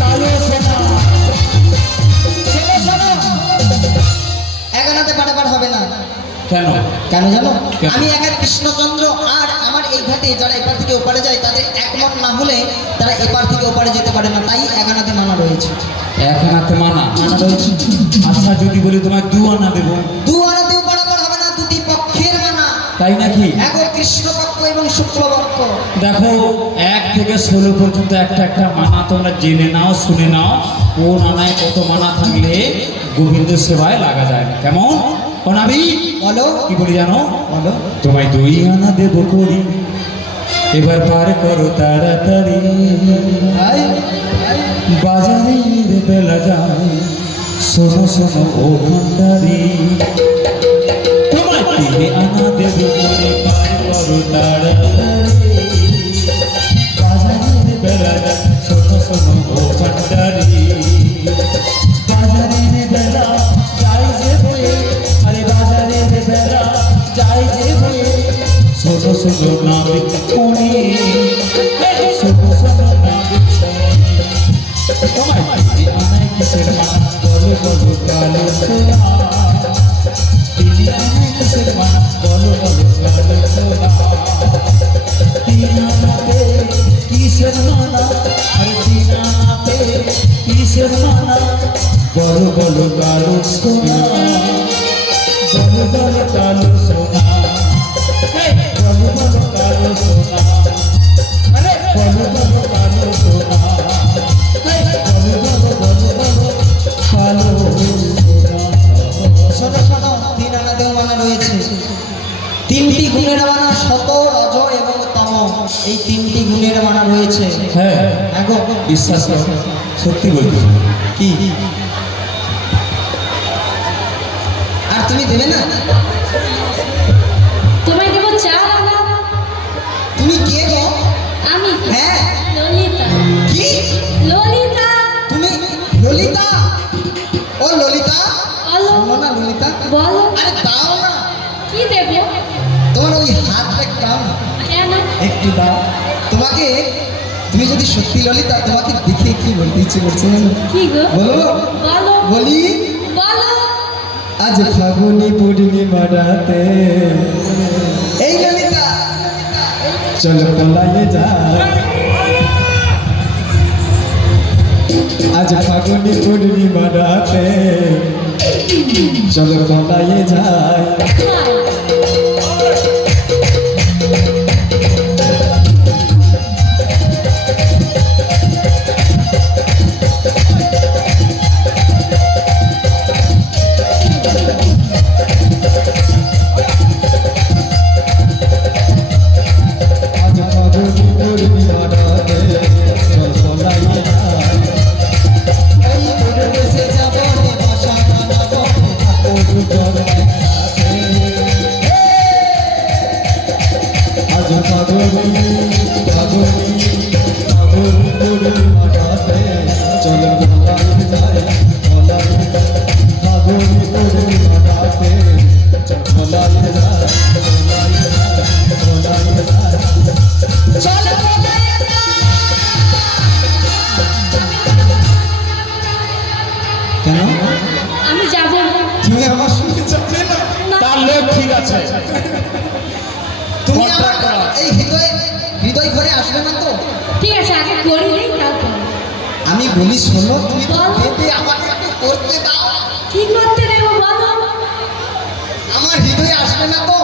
কালো সোনা। এগানাতে পারাপার হবে না। কেন? কেন জানো? কেন? আমি একা কৃষ্ণচন্দ্র, আর আমার এই ঘাটে যারা এপার থেকে ওপারে যায় তাদের একমত না হলে তারা এপার থেকে ওপারে যেতে পারে না, তাই এগানাতে মানা রয়েছে। 1 আনাতে মানা রয়েছে। আচ্ছা, যদি বলি তোমায় 2 আনা দেবো? 2 আনাতেও পারাপার হবে না, দুটি পক্ষের মানা। তাই নাকি? এক কৃষ্ণপক্ষ এবং শুক্লপক্ষ। দেখো, 1 থেকে 16 পর্যন্ত একটা একটা মানা তোমরা জেনে নাও, শুনে নাও। ও নানায় কত মানা থাকলে গোবিন্দ সেবায় লাগা যায় না। কেমন? ও নাবি বলো কি বলি জানো? বলো তোমায় 2 আনা দেব করি, এবার পার করো তাড়াতাড়ি। ভাই বাজারের বেলা যায়, শোনো শোনো ও ভান্ডারি, তোমায় 3 আনা দেব করি, পার করো তাড়াতাড়ি। বাজারের বেলা যায়, শোনো শোনো ও ভান্ডারি, বাজারের বেলা যাই যে বয়ে, আরে বাজারের বেলা যাই যে বয়ে, শোনো শোনো নামে কোনি, শোনো শোনো নামে তোমায় 3 আনায় কিসের মানা, বলো বলো কালো সোনা, 3 আনায় কিসের মানা, বলো বলো কালো সোনা, 3 আনাতে কিসের মানা, আরে 3 আনাতে কিসের মানা, বলো বলো কালো সোনা, বলো বলো কালো সোনা, বলো বলো কালো সোনা, আরে বলো বলো কালো সোনা, বলো বলো বলো বলো কালো সোনা। শোনো শোনো 3 আনা দেহ মানা রয়েছে। 3টি গুণের মানা শত, রজ এবং তম, এই 3টি গুণের মানা রয়েছে। হ্যাঁ, হ্যাঁ গো, বিশ্বাস করো, সত্যি বলতেছি। কি আর তুমি দেবে না? তোমায় দেবো 4 আনা। তুমি কে গো? আমি হ্যাঁ ললিতা। কি? ললিতা। তুমি ললিতা? ও ললিতা, বলো শোনো না ললিতা, বলো আরে দাও না, কি দেবো? তোমার ওই হাতটা দাও না, কেন? একটু দাও। তোমাকে, তুমি যদি সত্যি ললিতা, তোমাকে দেখে কি বলতে ইচ্ছে করছে জানো? কি গো? বলো বলো বলি, বলো। আজ ফাগুনি পূর্ণিমা রাতে, এই ললিতা চলো পলায়ে যায়, আজ ফাগুনি পূর্ণিমা রাতে, চলো পলায়ে যায়। আজ ফাগুনি পূর্ণিমা রাতে, চলো পলায়ে যায়। এই পরদেশে যাব রে বাসা বানাবো, ঠাকুর জন্মে সাথে। আজ ফাগুনি ফাগুনি ফাগুনি পূর্ণিমা রাতে, চলো পলায়ে যায়, পলায়ে যায়। ফাগুনি পূর্ণিমা রাতে, চলো পলায়ে যায়, পলায়ে যায়, পলায়ে যায়, চলো পলায়ে যায়। কেন আমি যাব না। তুমি আমার সঙ্গে যাবে না? তার লোক ঠিক আছে, তুমি Contract আমার করা। এই হৃদয় হৃদয় ঘরে আসবে না তো? ঠিক আছে, আগে করি নেই তারপর। আমি বলি শোনো, তুমি তো বলো। ভেবে আমাকে একটু করতে দাও। কি করতে দেবো বলো? আমার হৃদয়ে আসবে না তো?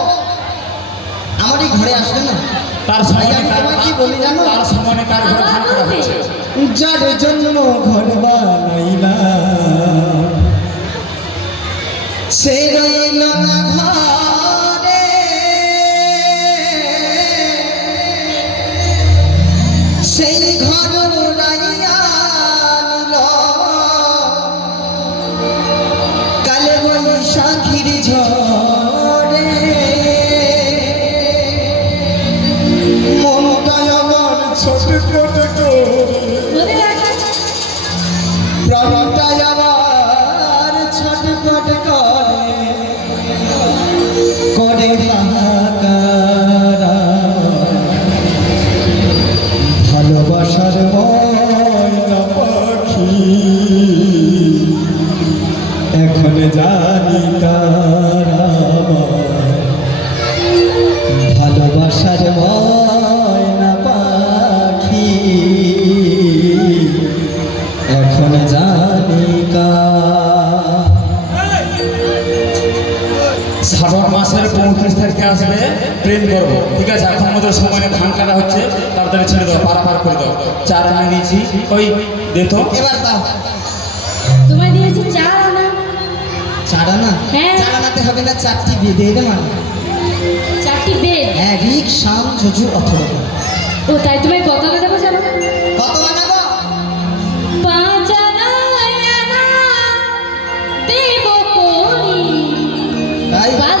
আমার এই ঘরে আসবে না? তার ভাই, সামনে আমি কার তোমায় কি বলি জানো? তার সামনে কার ঘরে আমার ধান করা হবে। হচ্ছে? যার জন্য ঘর বানাইলাম, সে রইল না ঘরে, সেই ঘর উড়াইয়া নিল কালে বৈশাখীর ঝড়ে। মনটা আমার ছোট ছোট মনে রাখা। প্রাণটা আমার ছটফট করে হাহাকার। ভালোবাসার ময়না পাখি এখন জানি তার আমার, ভালোবাসার ময়না পাখি এখন জানি কার। শ্রাবণ মাসের 35 তারিখে আসবে, প্রেম করবো, ঠিক আছে? এখন আমাদের সময় ধান কাটা হচ্ছে, তাড়াতাড়ি ছেড়ে দাও, পারাপার করে দাও। 4 আনা দিয়েছি, ওই দে তো। এবার দাও। তোমায় দিয়েছি 4 আনা। 4 আনা? হ্যাঁ। 4 আনাতে বানাতে হবে না 4টি বেদের মানে 4টি বেদ। হ্যাঁ, ঋক, সাম, যজুর, অথর্ব। ও তাই তোমায় কত দেবো জানো? কত বানাবো? পাঁচানা দেব করি তাই বাদ